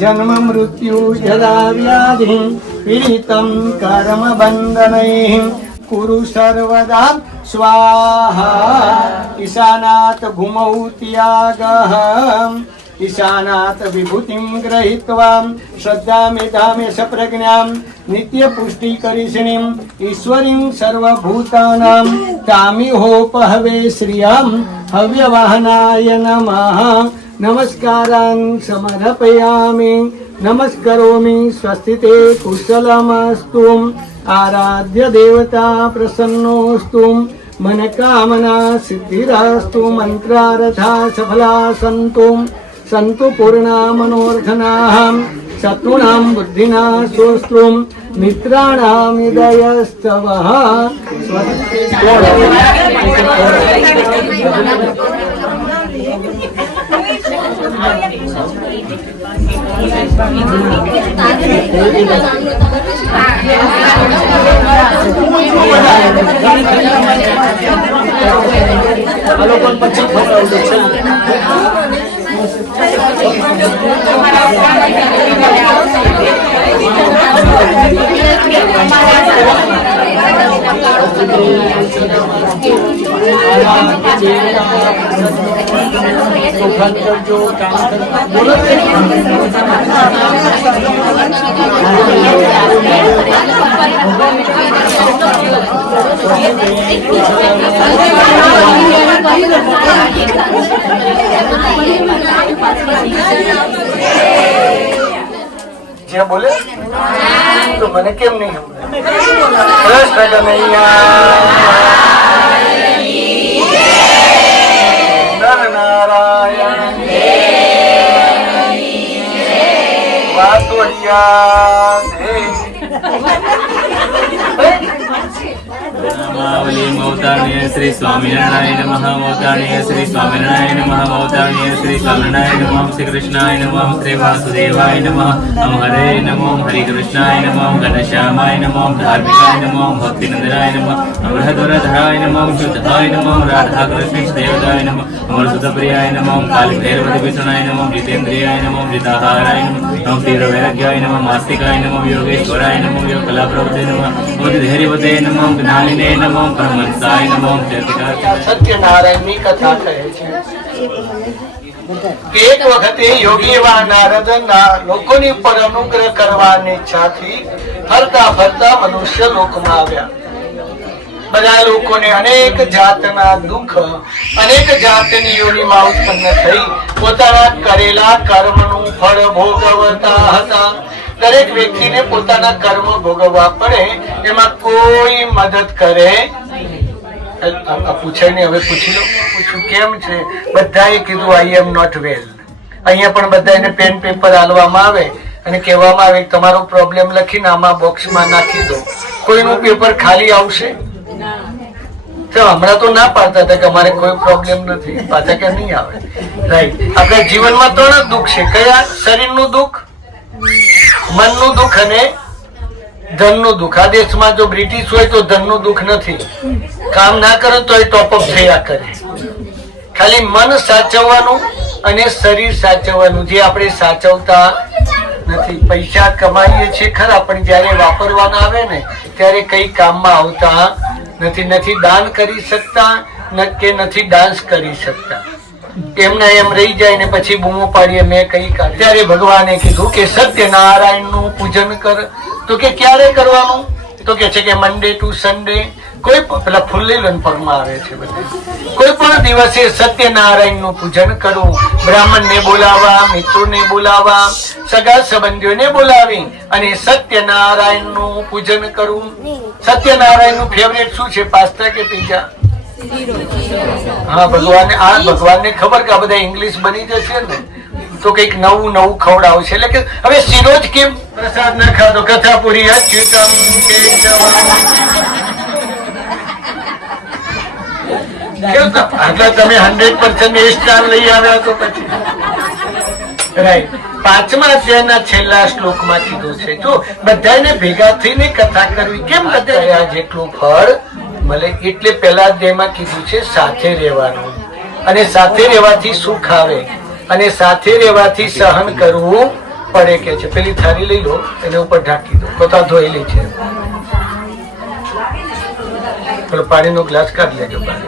જન્મ મૃત્યુ જરા વ્યાધિ પીડિતં કર્મ બંધનૈઃ કુરુ સર્વદા સ્વાહા. ઈશાનાત ભૂમૌ ત્યાગઃ ઈશાનાત વિભૂતિં ગ્રહીત્વા શ્રદ્ધા મેધામેશ પ્રજ્ઞાં નિત્ય પુષ્ટિ કરીષિણીં ઈશ્વરીં સર્વભૂતાનાં કામિહોપહવે શ્રિયં હવ્યવાહનાય નમઃ. નમસ્કારાં સમર્પયામિ. નમસ્કરોમિ. સ્વસ્તિતે કુશલમસ્તુ. આરાધ્ય દેવતા પ્રસન્નોસ્તુ. મનકામના સિદ્ધિરસ્તુ. મંત્રાર્થા સફલા સંતુ. સંતુ પૂર્ણા મનોર્થનાઃ. શત્રુણાં બુદ્ધિના સોસ્ત્રું મિત્રાણાં હૃદયસ્તવઃ. જે બોલે તો મને કેમ નહીં કૃષ્ણ નારાયણ વાતોડિયા नामावली मौतार्णीय श्री स्वामिनारायण नमः मौतार्णीय श्री स्वामिनारायण नमः मौतार्णीय श्री स्वामिनारायण नमः श्री कृष्णाय नमः श्री वासुदेवाय नमः ओम हरे नमो हरि कृष्णाय नमः घनश्यामाय नमः धार्मिकाय नमः भक्तिनंदनाय नमः अमृतधराय नमः शुद्धाय नमः राधा कृष्ण देवताय नमः अमरसुतप्रियाय नमः कालभैरवतिभूषणाय नमः जितेन्द्रियाय नमः जिताहाराय नमः ओम तीव्रवैराग्याय नमः मास्तिकाय नमः योगेश्वराय नमः योग कलाप्रभुते नमः धैर्यवते नमः ज्ञानिने नमः परमहंसाय नमः સત્યનારાયણની કથા કહે છે કે એક વખતે યોગી એવા નારદ લોકોની પર અનુગ્રહ કરવાની ઈચ્છાથી ફરતા ફરતા મનુષ્ય લોકમાં આવ્યા. બધા લોકોને અનેક જાતના દુઃખ અનેક જાતની યોનિમાં ઉત્પન્ન થઈ પોતાના કરેલા કર્મનું ફળ ભોગવતા હતા. દરેક વ્યક્તિને પોતાના કર્મ ભોગવવા પડે એમાં કોઈ મદદ કરે. પૂછાય ને હવે પૂછી લો. પૂછ્યું કેમ છે? બધાએ કીધું આઈ એમ નોટ વેલ. અહીંયા પણ બધાને પેન પેપર આલવામાં આવે અને કહેવામાં આવે તમારો પ્રોબ્લેમ લખીને આમાં બોક્સમાં નાખી દો. કોઈનું પેપર ખાલી આવશે? તો હમણાં તો ના પાડતા હતા કે અમારે કોઈ પ્રોબ્લેમ નથી, પાછા કે નહીં આવે. રાઈટ. આપણા જીવનમાં 3 જ દુઃખ છે. કયા? શરીરનું દુઃખ, મનનું દુઃખ અને ધનનું દુઃખ. આ દેશમાં જો બ્રિટિશ હોય તો ધનનું દુઃખ નથી, કામ ના કરે તો એ ટોપઅપ થયા કરે. ખાલી મન સાચવવાનું અને શરીર સાચવવાનું, જે આપણે સાચવતા નથી. પૈસા કમાઈએ છીએ ખરા, પણ જયારે વાપરવાના આવે ને ત્યારે કઈ કામમાં આવતા નથી. નથી દાન કરી શકતા કે નથી ડાન્સ કરી શકતા. એમને એમ રહી જાય ને પછી બૂમો પાડીએ મેં કઈ કાઢ. ત્યારે ભગવાને કીધું કે સત્યનારાયણ નું પૂજન કર. તો કે ક્યારે કરવાનું? તો કે છે કે મંડે ટુ સન્ડે. કોઈ પેલા ફુલ્લી પગમાં આવે છે બધા. કોઈ પણ દિવસે સત્યનારાયણ નું પૂજન કરવું. બ્રાહ્મણ ને બોલાવવા, મિત્રો ને બોલાવવા, સગા સંબંધીઓને બોલાવી અને સત્યનારાયણ નું પૂજન કરવું. સત્યનારાયણ નું ફેવરેટ શું છે? પાસ્તા કે પીઝા? હા, ભગવાનને ખબર કે આ બધા ઇંગ્લિશ બની જશે ને તો કઈક નવું નવું ખવડાવશે. એટલે કે હવે શીરો જ કેમ? પ્રસાદ ના ખાધો કથા પૂરી આટલા તમે 100% એ સ્ટાર લઈ આવ્યા તો પછી રાઈટ. 5મા અધ્યાયના છેલ્લા શ્લોકમાં કીધું છે જો બધાને ભેગા થઈને કથા કરવી. કેમ બધા જેટલું ફળ મળે એટલે પહેલા અધ્યાયમાં કીધું છે સાથે રહેવાનું, અને સાથે રહેવાથી સુખ આવે, અને સાથે રહેવાથી સહન કરવું પડે કે છે. પેલી થાળી લઈ લો, એને ઉપર ઢાંકી દો, પોતા ધોયેલી છે. પેલો પાણીનો ગ્લાસ કાઢી લેજો બહાર.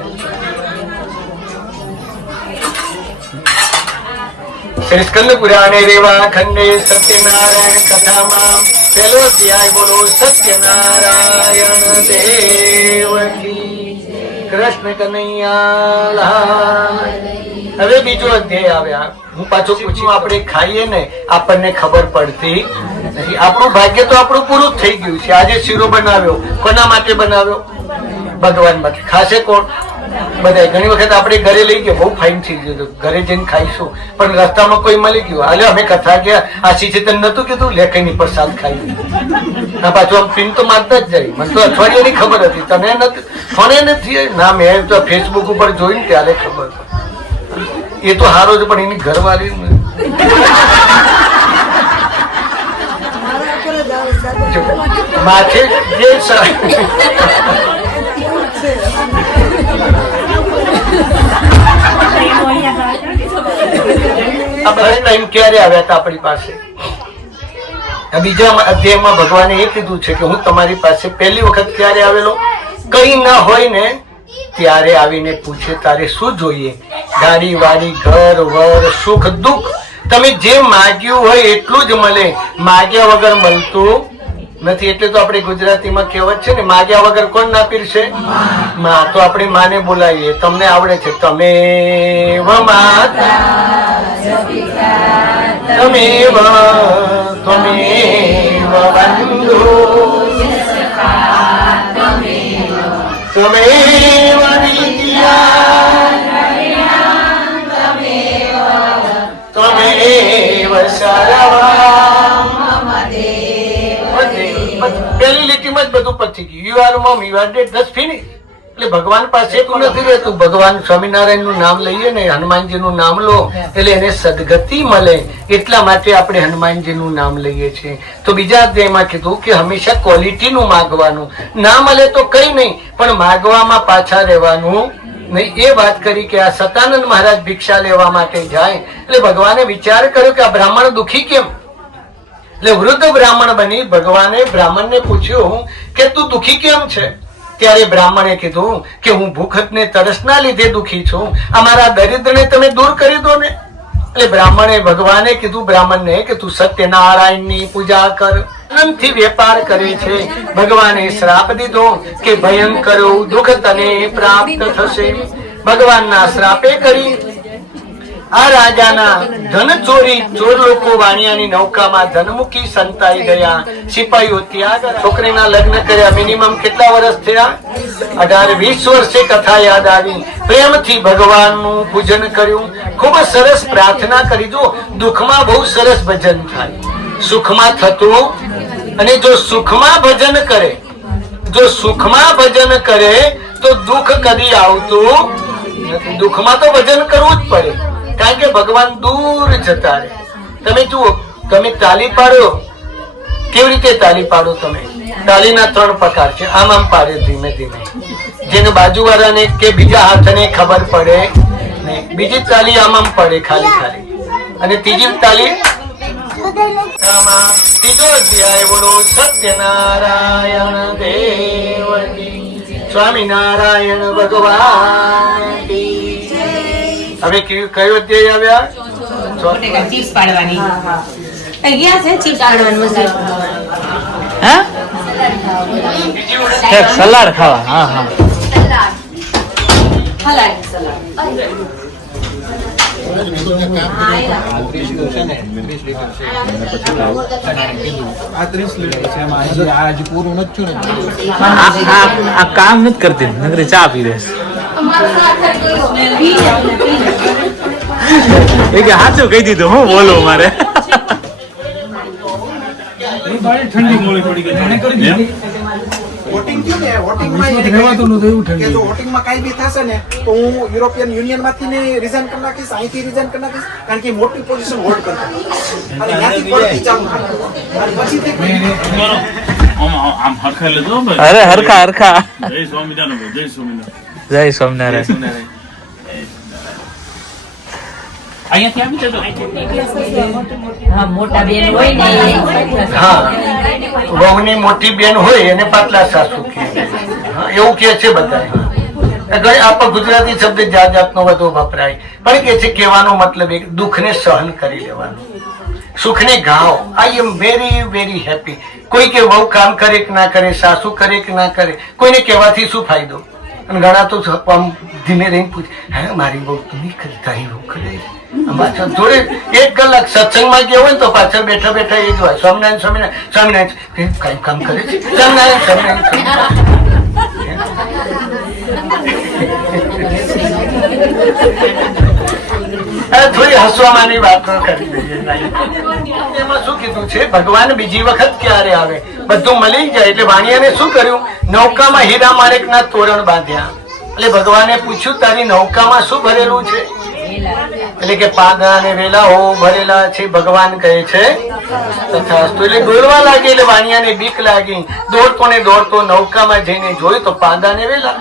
શ્રી સ્કંદ પુરાણે રેવા ખંડે સત્યનારાયણ કથામાં પહેલો અધ્યાય બોલો સત્યનારાયણ દેવકી કૃષ્ણ કનૈયા. હવે બીજો અધ્યાય આવ્યા. હું પાછું પૂછ્યું, આપણે ખાઈએ ને આપણને ખબર પડતી નથી. આપણું ભાગ્ય તો આપણું પૂરું જ થઈ ગયું છે. આજે શીરો બનાવ્યો, કોના માટે બનાવ્યો? ભગવાન માટે. ખાશે કોણ? બધા. ઘણી વખત આપણે ઘરે લઈ ગયા, બહુ ફાઇન થઈ ગયું, ઘરે જઈને ખાઈશું, પણ રસ્તામાં કોઈ મળી ગયું, હાલે અમે કથા ગયા, આશી છે તને નતું કીધું લે કઈ ની પ્રસાદ ખાઈ. પાછું આમ પિન તો મારતા જ જાય. મને તો અઠવાડિયાની ખબર હતી, તને નથી, ફોને નથી ના. મેં તો ફેસબુક ઉપર જોઈને ત્યારે ખબર. એ તો હારો છે, પણ એની ઘરવાળી માથે જે ક્યારે આવ્યા હતા આપણી પાસે? બીજા અધ્યાયમાં ભગવાને એ કીધું છે કે હું તમારી પાસે પહેલી વખત ક્યારે આવેલો? કઈ ના હોય ને ત્યારે આવીને પૂછે તારે શું જોઈએ? ગાડી વાડી, ઘર વર, સુખ દુઃખ, તમે જે માગ્યું હોય એટલું જ મળે, માગ્યા વગર મળતું નથી. એટલે તો આપણે ગુજરાતીમાં કહેવત છે ને, માગ્યા વગર કોણ ના પીરશે? માં. તો આપણે માને બોલાવીએ. તમને આવડે છે? તમે માતા તમેવ બંધુ તમેવ વિદ્યા તમેવ સર્વમ. પહેલી લીટીમાં જ બધું પતી ગયું. You are mom, you are dad, બસ ફિનિશ. એટલે ભગવાન પાસે તું નથી રહેતું. ભગવાન સ્વામિનારાયણ નું નામ લઈએ ને, હનુમાનજી નું નામ લો એટલે એને સદગતિ મળે. એટલા માટે આપણે હનુમાનજી નું નામ લઈએ છીએ. તો બીજા અધ્યાયમાં કીધું કે હંમેશા ક્વોલિટી નું માગવાનું. ના મળે તો કઈ નહીં, પણ માગવામાં પાછા રહેવાનું નહીં. એ વાત કરી કે આ સતાનંદ મહારાજ ભિક્ષા લેવા માટે જાય એટલે ભગવાને વિચાર કર્યો કે આ બ્રાહ્મણ દુખી કેમ? એટલે વૃદ્ધ બ્રાહ્મણ બની ભગવાને બ્રાહ્મણને પૂછ્યું કે તું દુખી કેમ છે? ત્યારે બ્રાહ્મણે કીધું કે હું ભૂખ ને તરસના લીધે દુખી છું, અમારા દરિદ્રને તમે દૂર કરી દો ને. એટલે બ્રાહ્મણે ભગવાને કીધું બ્રાહ્મણને કે તું સત્યનારાયણની પૂજા કર. આનંદથી વેપાર કરે છે. ભગવાને શ્રાપ દીધો કે ભયંકર દુઃખ તને પ્રાપ્ત થશે. ભગવાનના શ્રાપે કરી આ રાજાના ધન ચોરી ચોર લોકો વાણિયાની નૌકામાં ધન મૂકી સંતાઈ ગયા. સિપાહીઓ ત્યાગ. છોકરીના લગ્ન કર્યા. મિનિમમ કેટલા વર્ષ થયા? 18-20 વર્ષે કથા યાદ આવી. પ્રેમથી ભગવાનનું પૂજન કર્યું. ખૂબ સરસ પ્રાર્થના કરી. જો દુઃખમાં બહુ સરસ ભજન થાય, સુખમાં થતું. અને જો સુખમાં ભજન કરે, જો સુખમાં ભજન કરે તો દુઃખ કદી આવતું નથી. દુઃખમાં તો ભજન કરવું જ પડે, કારણ કે ભગવાન દૂર જતા રહે. તમે જુઓ, તમે તાલી પાડો, કેવી રીતે તાલી પાડો? તમે તાલીના 3 પ્રકાર છે. આમ આમ પાડે ધીમે ધીમે, જેને બાજુવાળાને કે બીજા હાથને ખબર પડે નહીં. બીજી તાલી આમ આમ પડે ખાલી ખાલી. અને ત્રીજી તાલી ત્રીજો અધ્યાય બોલો. સત્યનારાયણ દેવજી, સ્વામિનારાયણ ભગવાન. હવે કયો અધ્યાય આવ્યા? ચિપ્સ પાડવાની. ગયા છે ચિપ્સ પાડવાનું મસ્ત. હા સલાડ ખાવા. હા હા સલાડ સલાડ. આ કામ નથી કરતી, નકરી ચા પી દે. એ કે સાચું કહી દીધું. હું બોલું મારે ઠંડી મોળી પડી ગઈ. વોટિંગ થયું ને, વોટિંગમાં એ કહ્યું કે જો વોટિંગમાં કાંઈ બી થશે ને તો હું યુરોપિયન યુનિયનમાંથી ને રિઝાઇન કરી નાખીશ, અહીંથી રિઝાઇન કરી નાખીશ, કારણ કે મોટી પોઝિશન હોલ્ડ કરતા અને ત્યાંથી પડતી ચાલુ થાય. અને પછી તે આમ હરખા લેજો. અરે હરખા હરખા. જય સ્વામિનારાયણ. જય સ્વામિનારાયણ. જય સ્વામિનારાયણ. અહીંયાથી આવી જતો. હા મોટા બેન હોય ને. હા, વહુની મોટી બેન હોય એને પાટલા સાસુ કહે. એવું કે છે બધા. આપણે ગુજરાતી શબ્દ જાત જાતનો બધો વપરાય, પણ કે છે કહેવાનો મતલબ એક દુઃખને સહન કરી લેવાનું, સુખને ગાઓ. આઈ એમ વેરી વેરી હેપી. કોઈ કે વહુ કામ કરે કે ના કરે, સાસુ કરે કે ના કરે, કોઈને કહેવાથી શું ફાયદો? અને ઘણા તો આમ ધીમે રહીને પૂછે, હે મારી બહુ નહીં કરી, તારી બહુ કરે. જોડે 1 કલાક સત્સંગમાં ગયા હોય ને તો પાછળ બેઠા બેઠા એ જ હોય, સ્વામિનારાયણ સ્વામિનારાયણ સ્વામિનારાયણ. કઈ કામ કરે છે? સ્વામિનારાયણ સ્વામિનારાયણ. થોડી હસવામાંની વાતો કરી દઈએ. એમાં શું કીધું છે? ભગવાન બીજી વખત ક્યારે આવે? બધું મળી જાય. એટલે વાણિયાને શું કર્યું? નૌકામાં હીરા માણેકના તોરણ બાંધ્યા. એટલે ભગવાને પૂછ્યું, તારી નૌકામાં શું ભરેલું છે? એટલે કે પાંદડા અને વેલાઓ ભરેલા છે. ભગવાન કહે છે તથાસ્તુ. એટલે દોડવા લાગી. એટલે વાણિયાને બીક લાગી. દોડતો ને દોડતો નૌકામાં જઈને જોયું તો પાંદડા ને વેલા.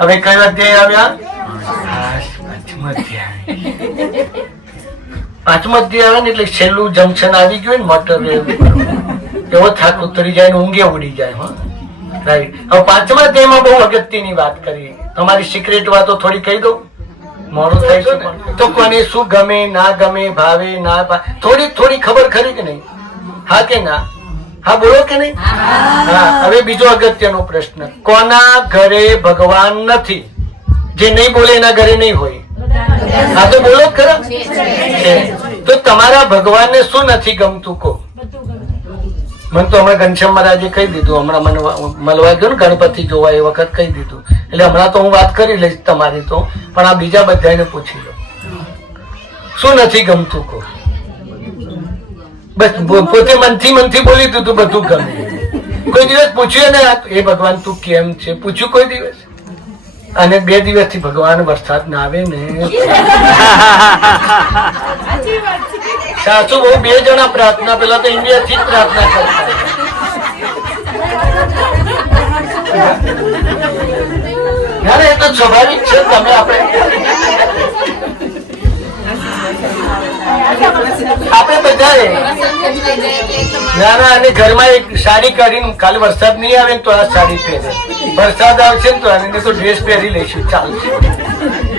હવે કયો અધ્યાય આવ્યા? પાંચમો અધ્યાય આવે ને એટલે છેલ્લું જંકશન આવી ગયું ને મોટર રેલ, એવો થાક ઉતરી જાય ને ઊંઘે ઉડી જાય. રાઈટ. હવે પાંચમા અધ્યાયમાં બહુ અગત્યની વાત કરી. તમારી સિક્રેટ વાતો થોડી કહી દઉં, મોડું થાય છે તો કોને શું ગમે ના ગમે, ભાવે ના ભાવે, થોડી થોડી ખબર ખરી કે નહીં? હા કે ના? હા બોલો કે નહીં? હા. હવે બીજો અગત્યનો પ્રશ્ન, કોના ઘરે ભગવાન નથી? જે નહીં બોલે એના ઘરે નહીં હોય. હા તો બોલો ખરા. તો તમારા ભગવાનને શું નથી ગમતું કહો? મને તો હમણાં ઘનશ્યામ મહારાજે કહી દીધું. હમણાં મને મળવા ગયો ને ગણપતિ જોવા એ વખત કહી દીધું. એટલે હમણાં તો હું વાત કરી લઈશ તમારી તો, પણ આ બીજા બધાને પૂછી લો શું નથી ગમતું કહો. બસ પોતે મનથી બોલી દીધું બધું ગમે. કોઈ દિવસ પૂછ્યું ને એ ભગવાન તું કેમ છે પૂછ્યું કોઈ દિવસ? અને 2 દિવસથી ભગવાન વરસાદ ના આવે ને સાસુ બહુ 2 જણા પ્રાર્થના પેલા તો ઇન્ડિયા થી જ પ્રાર્થના કરતા એ તો સ્વાભાવિક છે. તમે આપણે બધાએ નાના અને ઘરમાં એક સાડી કાઢીને કાલે વરસાદ નહીં આવે તો આ સાડી પહેરે, વરસાદ આવશે ને તો આને તો ડ્રેસ પહેરી લઈશું ચાલશે.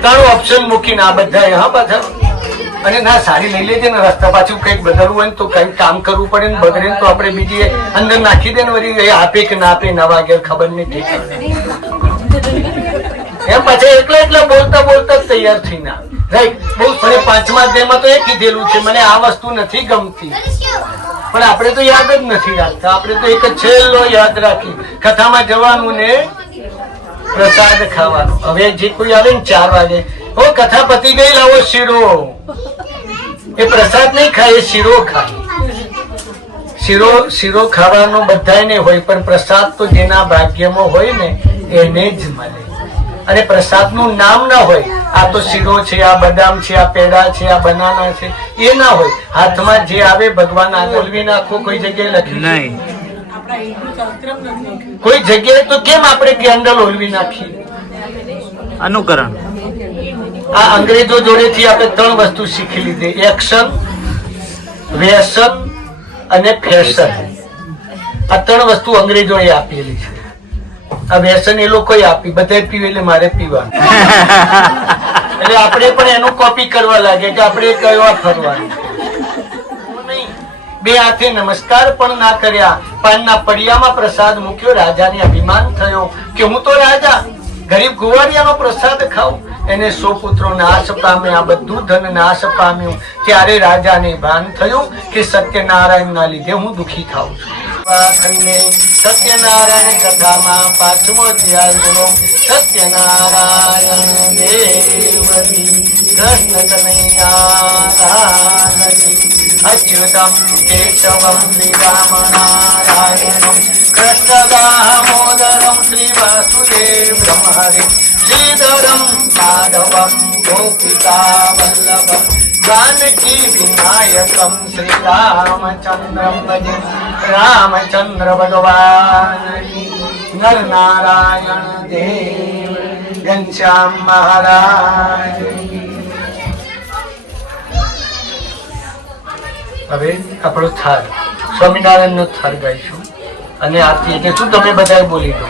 3 ઓપ્શન મૂકીને આ બધાએ હા બધા અને ના સાડી લઈ લેજે ને રસ્તા પાછું કઈક બદલવું હોય ને તો કઈક કામ કરવું પડે ને બગડે ને તો આપણે બીજી અંદર નાખી દે ને વળી આપે કે ના આપે ના વાગે ખબર નહીં ઠીક એમ પછી એકલા બોલતા બોલતા તૈયાર થઈને રાઈટ. બહુ મને 5મા અધ્યાયમાં તો એ કીધેલું છે મને આ વસ્તુ નથી ગમતી પણ આપણે તો યાદ જ નથી રાખતા. આપણે તો એક જ છેલ્લો યાદ રાખી કથામાં જવાનું ને પ્રસાદ ખાવાનો. હવે જે કોઈ આવે ને 4 વાગે ઓ કથા પતી ગઈ લાવો શીરો, એ પ્રસાદ નહીં ખાય એ શીરો ખાય. શીરો ખાવાનો બધાને હોય પણ પ્રસાદ તો જેના ભાગ્યમાં હોય ને એને જ મળે. અને પ્રસાદનું નામ ના હોય આ તો શીરો છે, આ બદામ છે, આ પેડા છે, આ બનાના છે એ ના હોય. હાથમાં જે આવે ભગવાન ઓલવી નાખો. કોઈ જગ્યાએ લખ્યું કોઈ જગ્યાએ તો કેમ આપણે કેન્ડલ ઓલવી નાખીએ? અનુકરણ. આ અંગ્રેજો જોડેથી આપણે 3 વસ્તુ શીખી લીધી, એક્શન, વ્યસન અને ફેશન. આ 3 વસ્તુ અંગ્રેજોએ આપેલી છે. આ વ્યસન એ લોકોએ આપી, બધા પીવે એટલે મારે પીવા એટલે આપણે પણ એનું કોપી કરવા લાગે કે આપણે કયો ફરવાનું નહીં. 2 હાથે નમસ્કાર પણ ના કર્યા, પાનના પડિયામાં પ્રસાદ મૂક્યો, રાજાને અભિમાન થયો કે હું તો રાજા, ગરીબ ગુવારિયાનો પ્રસાદ ખાઉં. એને 100 પુત્રો નાશ પામ્યા, બધું ધન નાશ પામ્યું. ત્યારે રાજાને ભાન થયું કે સત્યનારાયણ ના લીધે હું દુખી થાઉં છું. સત્યનારાયણ કથામાં 5મો અધ્યાય બોલો. સત્યનારાયણ દેવજી કૃષ્ણ કનૈયા અચ્યુતમ કેશવમ શ્રીરામ નારાયણમ કૃષ્ણ દામોદરમ શ્રી વાસુદેવ હરિ શ્રીધરમ માધવમ ગોપિકા વલ્લભમ जानकी विनायकम श्री रामचंद्रम भजे. रामचंद्र भगवान नर नारायण देव घनश्याम महाराज. હવે આપણો થાળ સ્વામિનારાયણ નો થાળ ગાઈશું અને આરતી એટલે શું તમે બધા બોલી દો.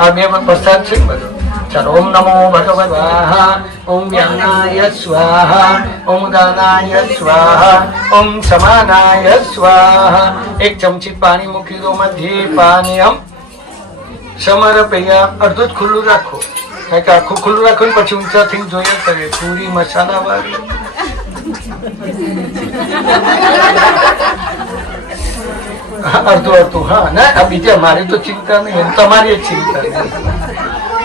આ 2 પ્રસાદ છે ને બધો. ચાલો. ઓમ નમો ભગવતા ઓમ વ્યાનાય સ્વાહા ઓમ દાનાય સ્વાહા ઓમ સમાનાય સ્વાહા. 1 ચમચી પાણી મૂકી દો મધ્યે પાનીયમ સમર્પયા. અડધું જ ખુલ્લું રાખો કારણ કે આખું ખુલ્લું રાખો ને પછી ઊંચાથી જોઈએ કરે પૂરી મસાલા વાળી. અડધું હા ના બીજા મારી તો ચિંતા નહીં, તમારી ચિંતા નહીં.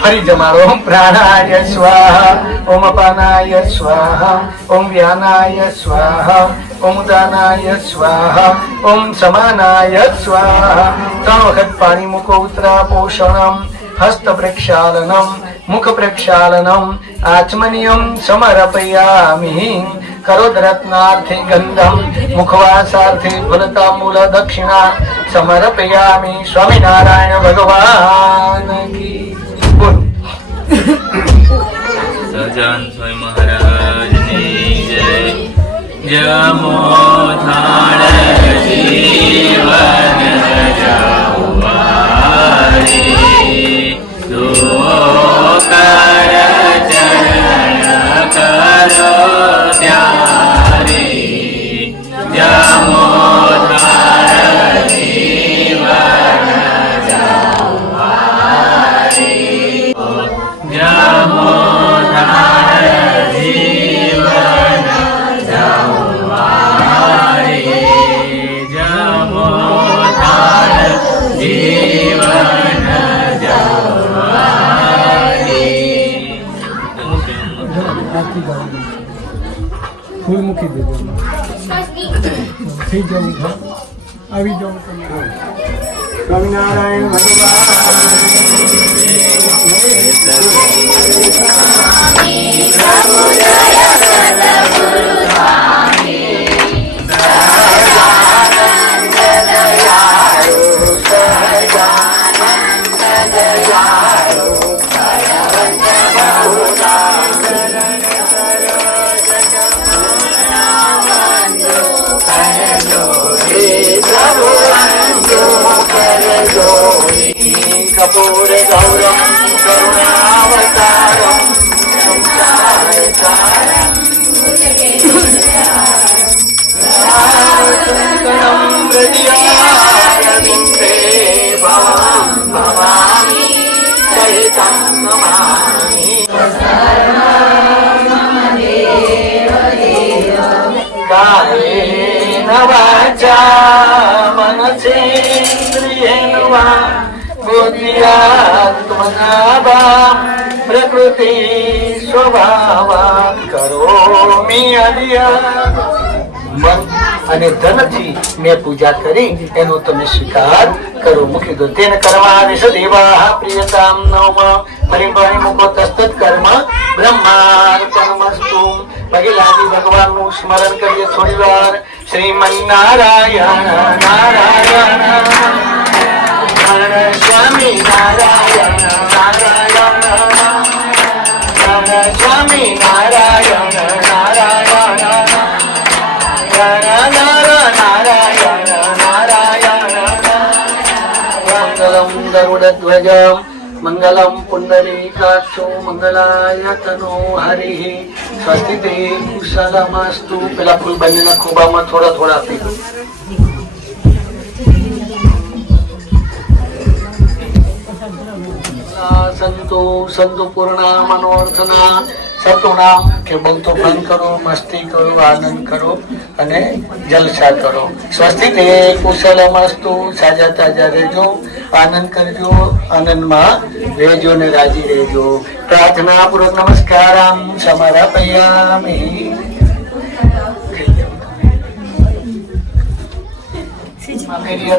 ફરી જમાડો. ઓમ પ્રાણાય સ્વાહા ઓમ અપાનાય સ્વાહા ઓમ વ્યાનાય સ્વાહા ઓમ દાનાય સ્વાહા ઓમ સમાનાય સ્વાહા. 3 વખત પાણી મૂકો. ઉત્તરા પોષણમ હસ્ત પ્રક્ષાલનમ મુખ પ્રક્ષાલનમ આચમનિયમ સમર્પયામિ. કરોદરત્નાર્થે ગંધમ મુખવાસાર્થે ફલતામૂલ દક્ષિણા સમર્પયામિ. સ્વામિનારાયણ ભગવાન કી બોલો. સજાન સ્વામી મહારાજની જય. જમો થાળ જીવન જવારી દો કર ચરણ કરો ત્યારી. જમો થાળ જીવન જવારી જમો થાળ જીવન જવારી. જમો થાળ જીવન જવારી. ફૂલ મૂકી દેજો. થઈ જવું આવી જાઉં તમે. સ્વામિનારાયણ કપૂર ગૌરમ કરુણાવતારમ સંસારસારમ સંકણમ હૃદયારવિંદે ભવામ ભવામી સહિતમ નમામિ કાયેન વાચા મનસેન્દ્રિયેન વા बुद्धियात्मना प्रकृति स्वभावात् करोमि अद्या મન અને ધનથી મેં પૂજા કરી એનો તમે સ્વીકાર કરો. મૂકી દો. તેન કર્મા વિષદેવા પ્રિયતામ નમ પરિપાણી મૂકો તસ્તત કર્મ બ્રહ્માર્પણમસ્તુ. ભગીલાદી ભગવાનનું સ્મરણ કરીએ થોડી વાર. શ્રીમન્નારાયણ નારાયણ સ્વામી નારાયણ નારાયણ સ્વામી નારાયણ નારાયણ નારાયણ નારાયણ મંગલમ ગરુડધ્વજ મંગલમ પુંડરીકાક્ષો મંગલાય તનો હરિ. સ્વસ્તિ તે કુશલમસ્તુ. પેલા ફૂલ બંનેના ખોબામાં થોડા થોડા આપી દો. સંતો સંતો પૂર્ણા મનોર્થના સતુના કે બહુ તોફાન કરો, મસ્તી કરો, આનંદ કરો અને જલસા કરો. સ્વસ્તિ તે કુશલમસ્તુ. સાજા તાજા રહેજો, આનંદ કરજો, આનંદમાં રહેજો ને રાજી રહેજો. પ્રાર્થના પૂર્વક નમસ્કારામ સમર્પયામિ.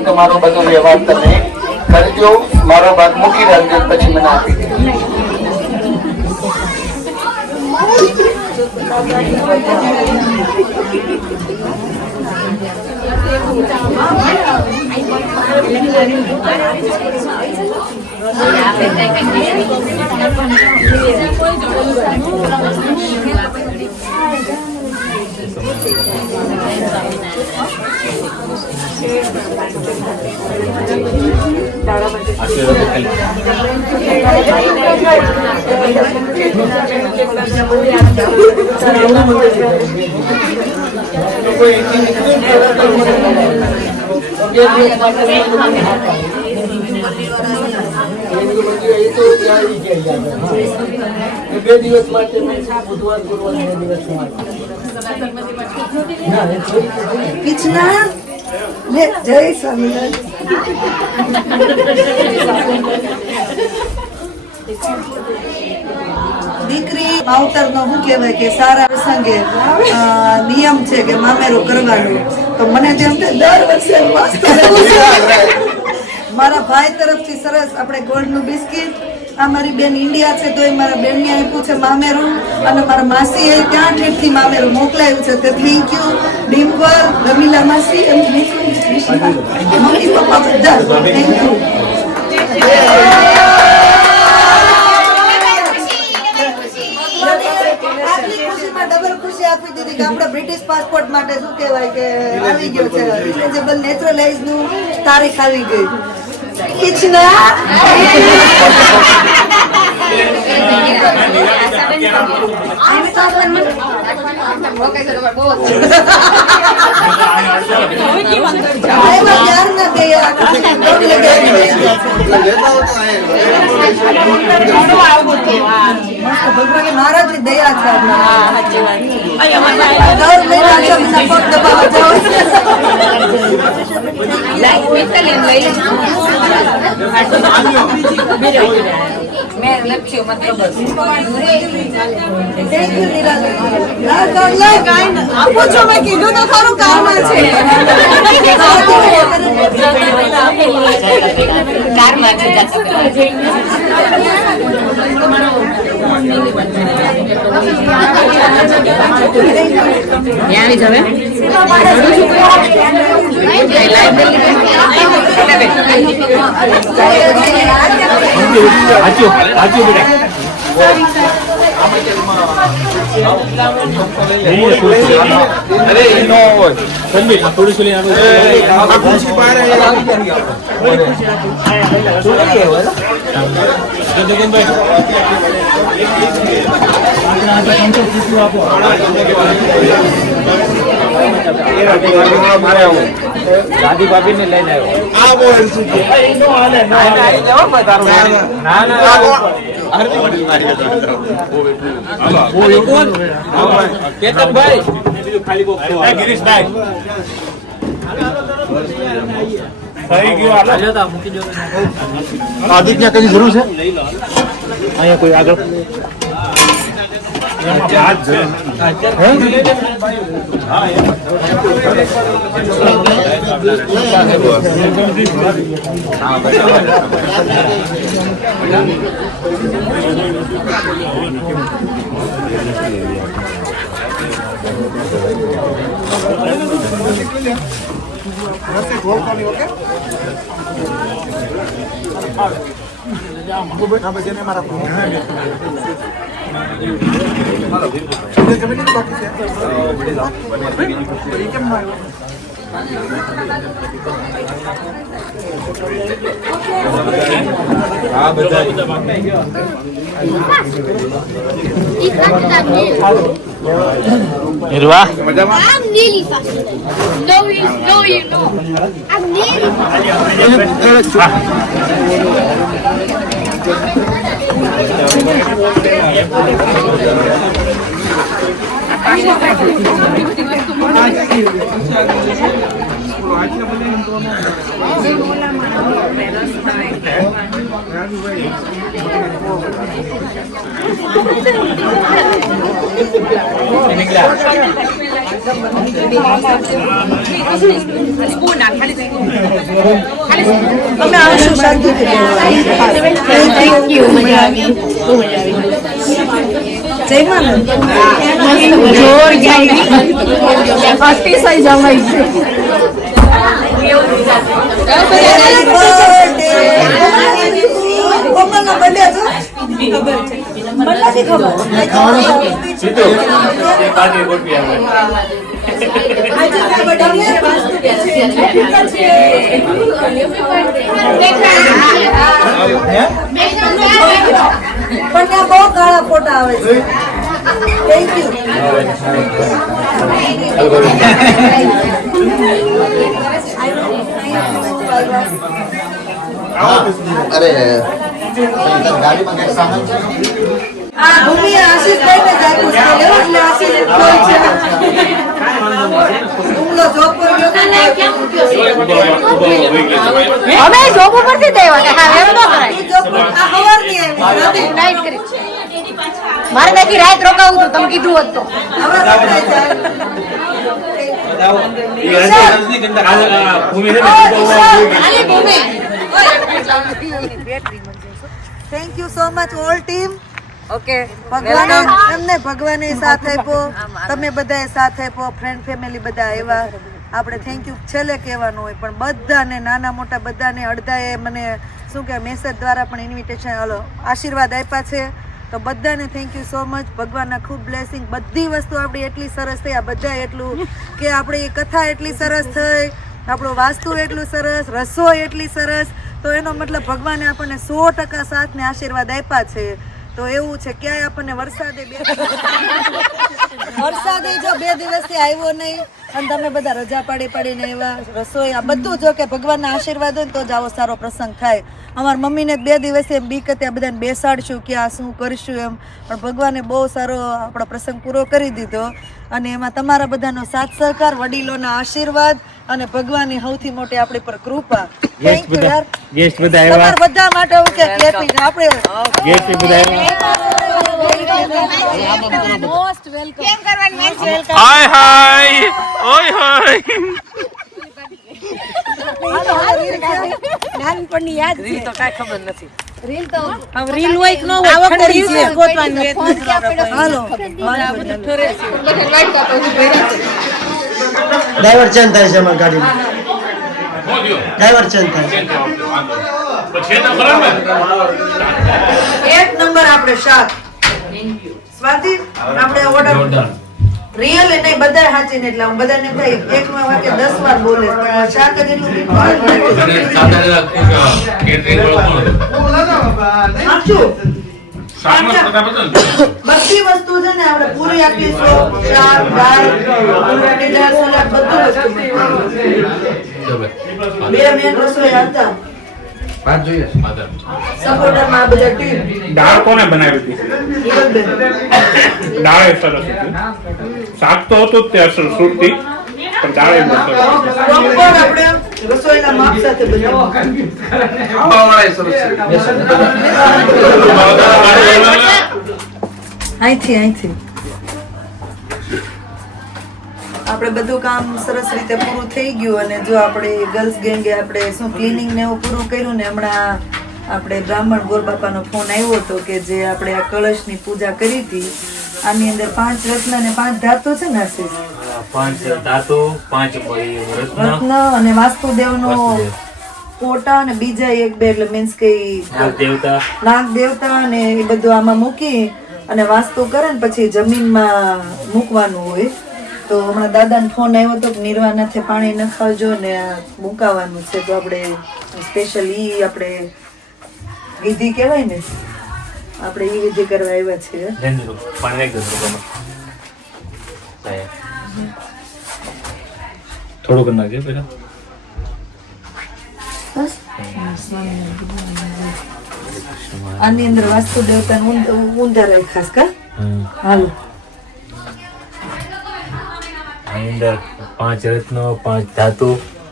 તમારો બધો વ્યવહાર તમે કરજો. મારો ભાગ મૂકી રાખજો, પછી મને આપી દે. બે દિવસ માટે બુધવાર ગુરુવાર 2 દિવસ માટે કિચના લે જય સ્વામિનારાયણ. દીકરી માવતરનો શું કહેવાય કે સારા પ્રસંગે નિયમ છે કે મામેરું કરવાનું. તો મને તેમ દર વર્ષે મારા ભાઈ તરફથી સરસ આપણે ગોળનું બિસ્કિટ. આ મારી બેન ઇન્ડિયા છે તો એ મારા બેનને આપ્યું છે મામેરું, અને મારા માસી એ ત્યાં ઠેઠથી મામેરું મોકલાયું છે. તે થેન્ક યુ ડિમ્પલ, રમીલા માસી અને મમ્મી પપ્પા બધા થેન્ક યુ. ડબલ ખુશી આપી દીધી કે આપણે બ્રિટિશ પાસપોર્ટ માટે શું કહેવાય કે આવી ગયો છે ઇલિજિબલ નેચરલાઇઝ નું તારીખ આવી ગઈ. કિચના મહારાજ ની દયા છે. મેં લખ્યું મતલબ આપો છો. મેં કીધું તો ખરું કામ છે. દાદી ભાભી ને લઈને આદિત્ય કઈ જરૂર છે અહીંયા કોઈ આગળ નિર્વાહ I'm nearly fast. No, you're not. I'm nearly અમે આવશું શાંતિથી. Thank you. મજા આવી. જય માનવ. જોર ગઈ અતિશય જમાઈ છે. કોમલનો બર્થડે હતો? ખબર છે. મને નથી ખબર. આજે મારા બર્થડે પણ ત્યાં બહુ કાળા ફોટા આવે છે. Thank you. અરે ગાડીમાં કઈ સામાન છે આ ભૂમિ આશીષ લઈને જ આપ્યું છે. લેવો એટલે આશીષ કોઈ છે. હુમલો જોબ પર ગયો તો અમે જોબ ઉપરથી જ આવ્યા હતા. હા એમ ન કરાય. ઈ જોબ પર આ હવારની આવી રાતે. નાઈટ કરી મારે બાકી રાત રોકાવું હતું તમે કીધું હોત તો. હવે રાત્રે જાય. Thank you so much all team. Okay ભગવાને એમને ભગવાને સાથ આપ્યો, તમે બધાએ સાથ આપ્યો, ફ્રેન્ડ ફેમિલી બધા આવ્યા. આપણે થેન્ક યુ છેલ્લે કહેવાનું હોય પણ બધાને નાના મોટા બધાને અડધાએ મને શું કે મેસેજ દ્વારા પણ ઇન્વિટેશન આશીર્વાદ આપ્યા છે. તો બધાને થેન્ક યુ સો મચ. ભગવાનના ખૂબ બ્લેસિંગ. બધી વસ્તુ આપણી એટલી સરસ થઈ, આ બધા એટલું કે આપણી કથા એટલી સરસ થઈ, આપણું વાસ્તુ એટલું સરસ, રસોઈ એટલી સરસ. તો એનો મતલબ ભગવાને આપણને 100% સાથ ને આશીર્વાદ આપ્યા છે. તો એવું છે ક્યાંય આપણને વરસાદે જો 2 દિવસથી આવ્યો નહીં અને તમે બધા રજા પાડીને આવ્યા. રસોઈ આ બધું જો કે ભગવાનના આશીર્વાદ હોય ને તો જ આવો સારો પ્રસંગ થાય. અમારી મમ્મીને 2 દિવસથી એમ બીક હતી આ બધાને બેસાડશું કે આ શું કરીશું એમ, પણ ભગવાને બહુ સારો આપણો પ્રસંગ પૂરો કરી દીધો. અને એમાં તમારા બધાનો સાથ સહકાર, વડીલોના આશીર્વાદ અને ભગવાનની સૌથી મોટી આપણી પર કૃપા. થેન્ક યુ યાર. ગેસ્ટ બધા તમારા બધા માટે હું કે કેપી આપણે ગેસ્ટ બધા મોસ્ટ વેલકમ. કેમ કરવાની હાય હાય ઓય હાય નાનપણની યાદ રીલ તો કાંઈ ખબર નથી. રીલ તો હવે રીલ હોય કે ન હોય ઠંડી છે ગોતવાની વેત ફોન ક્યાં પડ્યો? હાલો ડ્રાઈવર ચેન્જ થાય છે અમારી ગાડીમાં ડ્રાઈવર ચેન્જ થાય છે એક નંબર આપણે શાક સ્વાતિ આપણે ઓર્ડર રિયલ એ નહીં બધા સાચી ને એટલે હું બધાને થાય એક માં વાક્ય 10 વાર બોલે પણ આ શાક જ એટલું મીઠું બધી વસ્તુ છે ને આપણે પૂરી આપીશું શાક દાળ રોટલી દાળ સલાડ બધું વસ્તુ બે મેન રસોઈ હતા સપોર્ટરમાં આ બધા ટીમ દાળ કોને બનાવી હતી? દાળ એ સરસ હતી. શાક તો હતું જ તે અસર સુરતી, પણ દાળ એ બહુ સરસ હતી. પ્રોપર આપણે રસોઈના માપ સાથે બનાવ્યું. અહીંથી આપણે બધું કામ સરસ રીતે પૂરું થઈ ગયું અને જો આપણે ગર્લ્સ ગેંગે આપણે શું ક્લિનિંગ ને એવું પૂરું કર્યું ને હમણાં આપણે બ્રાહ્મણ ગોરબાપાનો ફોન આવ્યો હતો કે જે આપણે આ કળશની પૂજા કરી હતી આની અંદર 5 રત્ન અને 5 ધાતુ છે ને આશીષ? 5 ધાતુ 5 રત્ન અને વાસ્તુદેવનો ફોટા અને બીજા 1-2 એટલે મીન્સ કે નાગ દેવતા અને એ બધું આમાં મૂકી અને વાસ્તુ કરે ને પછી જમીનમાં મૂકવાનું હોય. તો હમણાં દાદાને ફોન આવ્યો હતો કે નિર્વાનાથે પાણી નખાવજો ને મુકાવાનું છે તો આપણે સ્પેશિયલ ઈ આપણે વિધિ કહેવાય ને આપણે ઈ વિધિ કરવા આવ્યા છીએ. થોડું કરી નાખજો પેલા. આની અંદર વાસ્તુ દેવતાને ઊંધા રાખ્યા કા હાલો અંદર 5 રત્નો 5 ધાતુ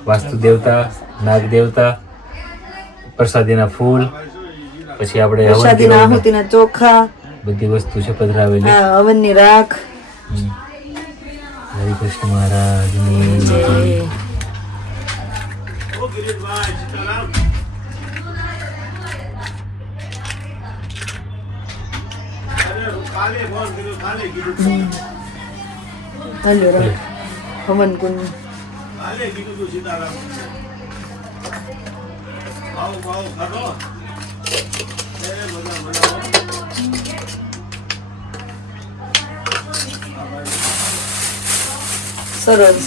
વાસ્તુ દેવતા નાગ દેવતા પ્રસાદીના ફૂલ પછી આપણે પ્રસાદીના આહુતિના ચોખા બધી વસ્તુ છે પધરાવેલી. હા હવનની રાખ. હરે કૃષ્ણ મહારાજની જય. હલો હવન કુંડ સરસ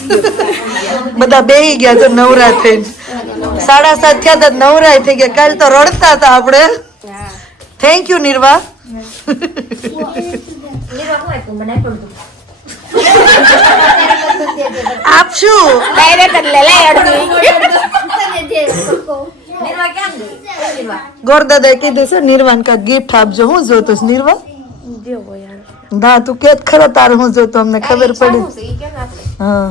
બધા બેહી ગયા તો નવરા થઈને 7:30 થયા તો નવરાય થઈ ગયા. કાલ તો રડતા હતા આપણે. Thank you નિર્વા. આપશું ગોરદાદાએ કીધું છે નિર્વાણ કા ગિફ્ટ આપજો. હું જોતો નિર્વા ના તું કે ખરો તારે હું જોતો અમને ખબર પડી. હા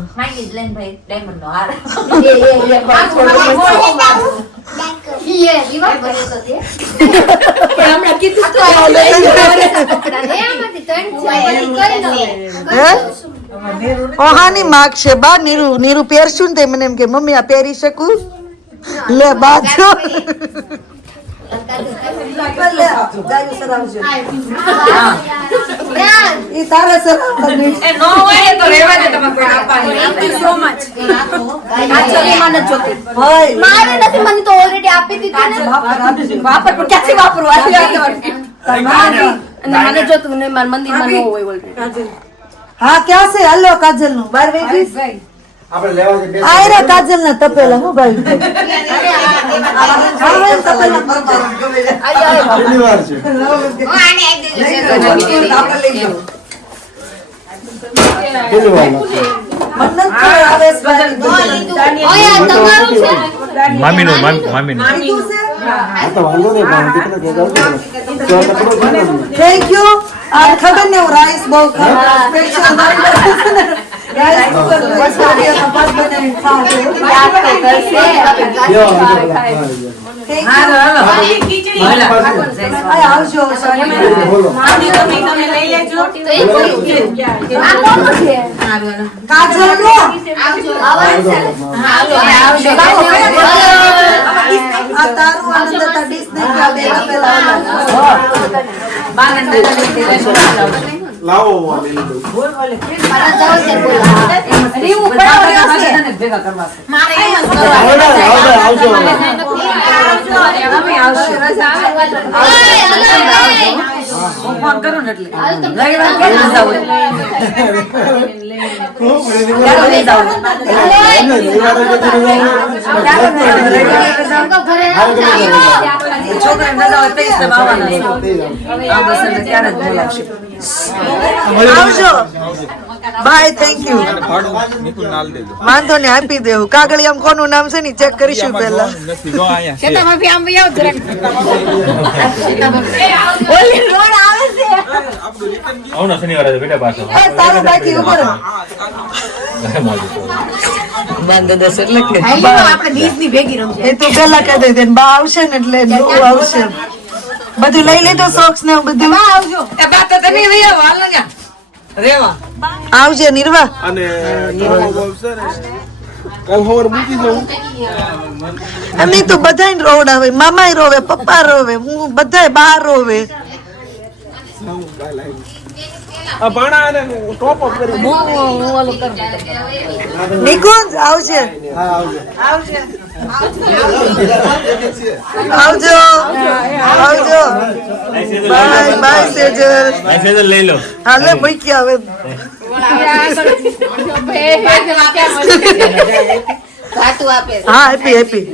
ઓહાની માગ છે બા. નીરુ પહેરશું ને મને એમ કે મમ્મી આ પહેરી શકું લે બાજો ઈ તારા સરાવવાની એ નો હોય તો રહેવા દે તમે કોઈ આપવાની. Thank you so much. આ ચલી મને જોતી. હોય મારે નથી, મને તો ઓલરેડી આપી દીધી ને. વાપર પણ ક્યાંથી વાપરવું આ તારી મને જોતું ને મારા મંદિરમાં નો હોય ઓલરેડી. હા ક્યાં છે હાલો કાજલ નું 12 વાગી આપણે લેવા છે આયરા કાજલ ના તપેલા હું ભાઈ શનિવાર છે મામીનું થેન્ક યુ. આ ખબર ને હું રાઈસ બહુ ખાવ સ્પેશિયલ રાઈસ કુકર યાદ તો કરશે. આવજો બોલો આ કોનું છે? કાજલ નો આ તારું આનંદ હતા ડીશ ને બે પેલા લાવો રીવું પડ્યો છે. મારે એમ જ આવજો ફોન કરું ને એટલે આવજો બાય થેન્ક યુ વાંધો ને આપી દેવું કાગળિયામાં કોનું નામ છે ને ચેક કરીશું પહેલા ઓલી રોડ આવે છે આવનો શનિવારે બેટા પાછો એ તારું બાકી ઉપર આપણે ડીશની ભેગી રમશે. એ તું પેલા કહી દે બા આવશે ને એટલે બહુ આવશે બધું લઈ લીધું સોક્સ ને બધું આવજો આવજે નિર્વા અને કાલ સવાર મૂકી દઉં એમ નહીં તો બધાય રોડ આવે મામાય રોવે પપ્પા રોવે હું બધાય બહાર રોવે આ ભાણા અને ટોપ અપ કરી નિકુંજ આવજે હા આવજો આવજો આવજો બાય બાય સેજલ મેસેજ લઈ લો હાલે મૂકી આવે સાતું આપે હા હેપી હેપી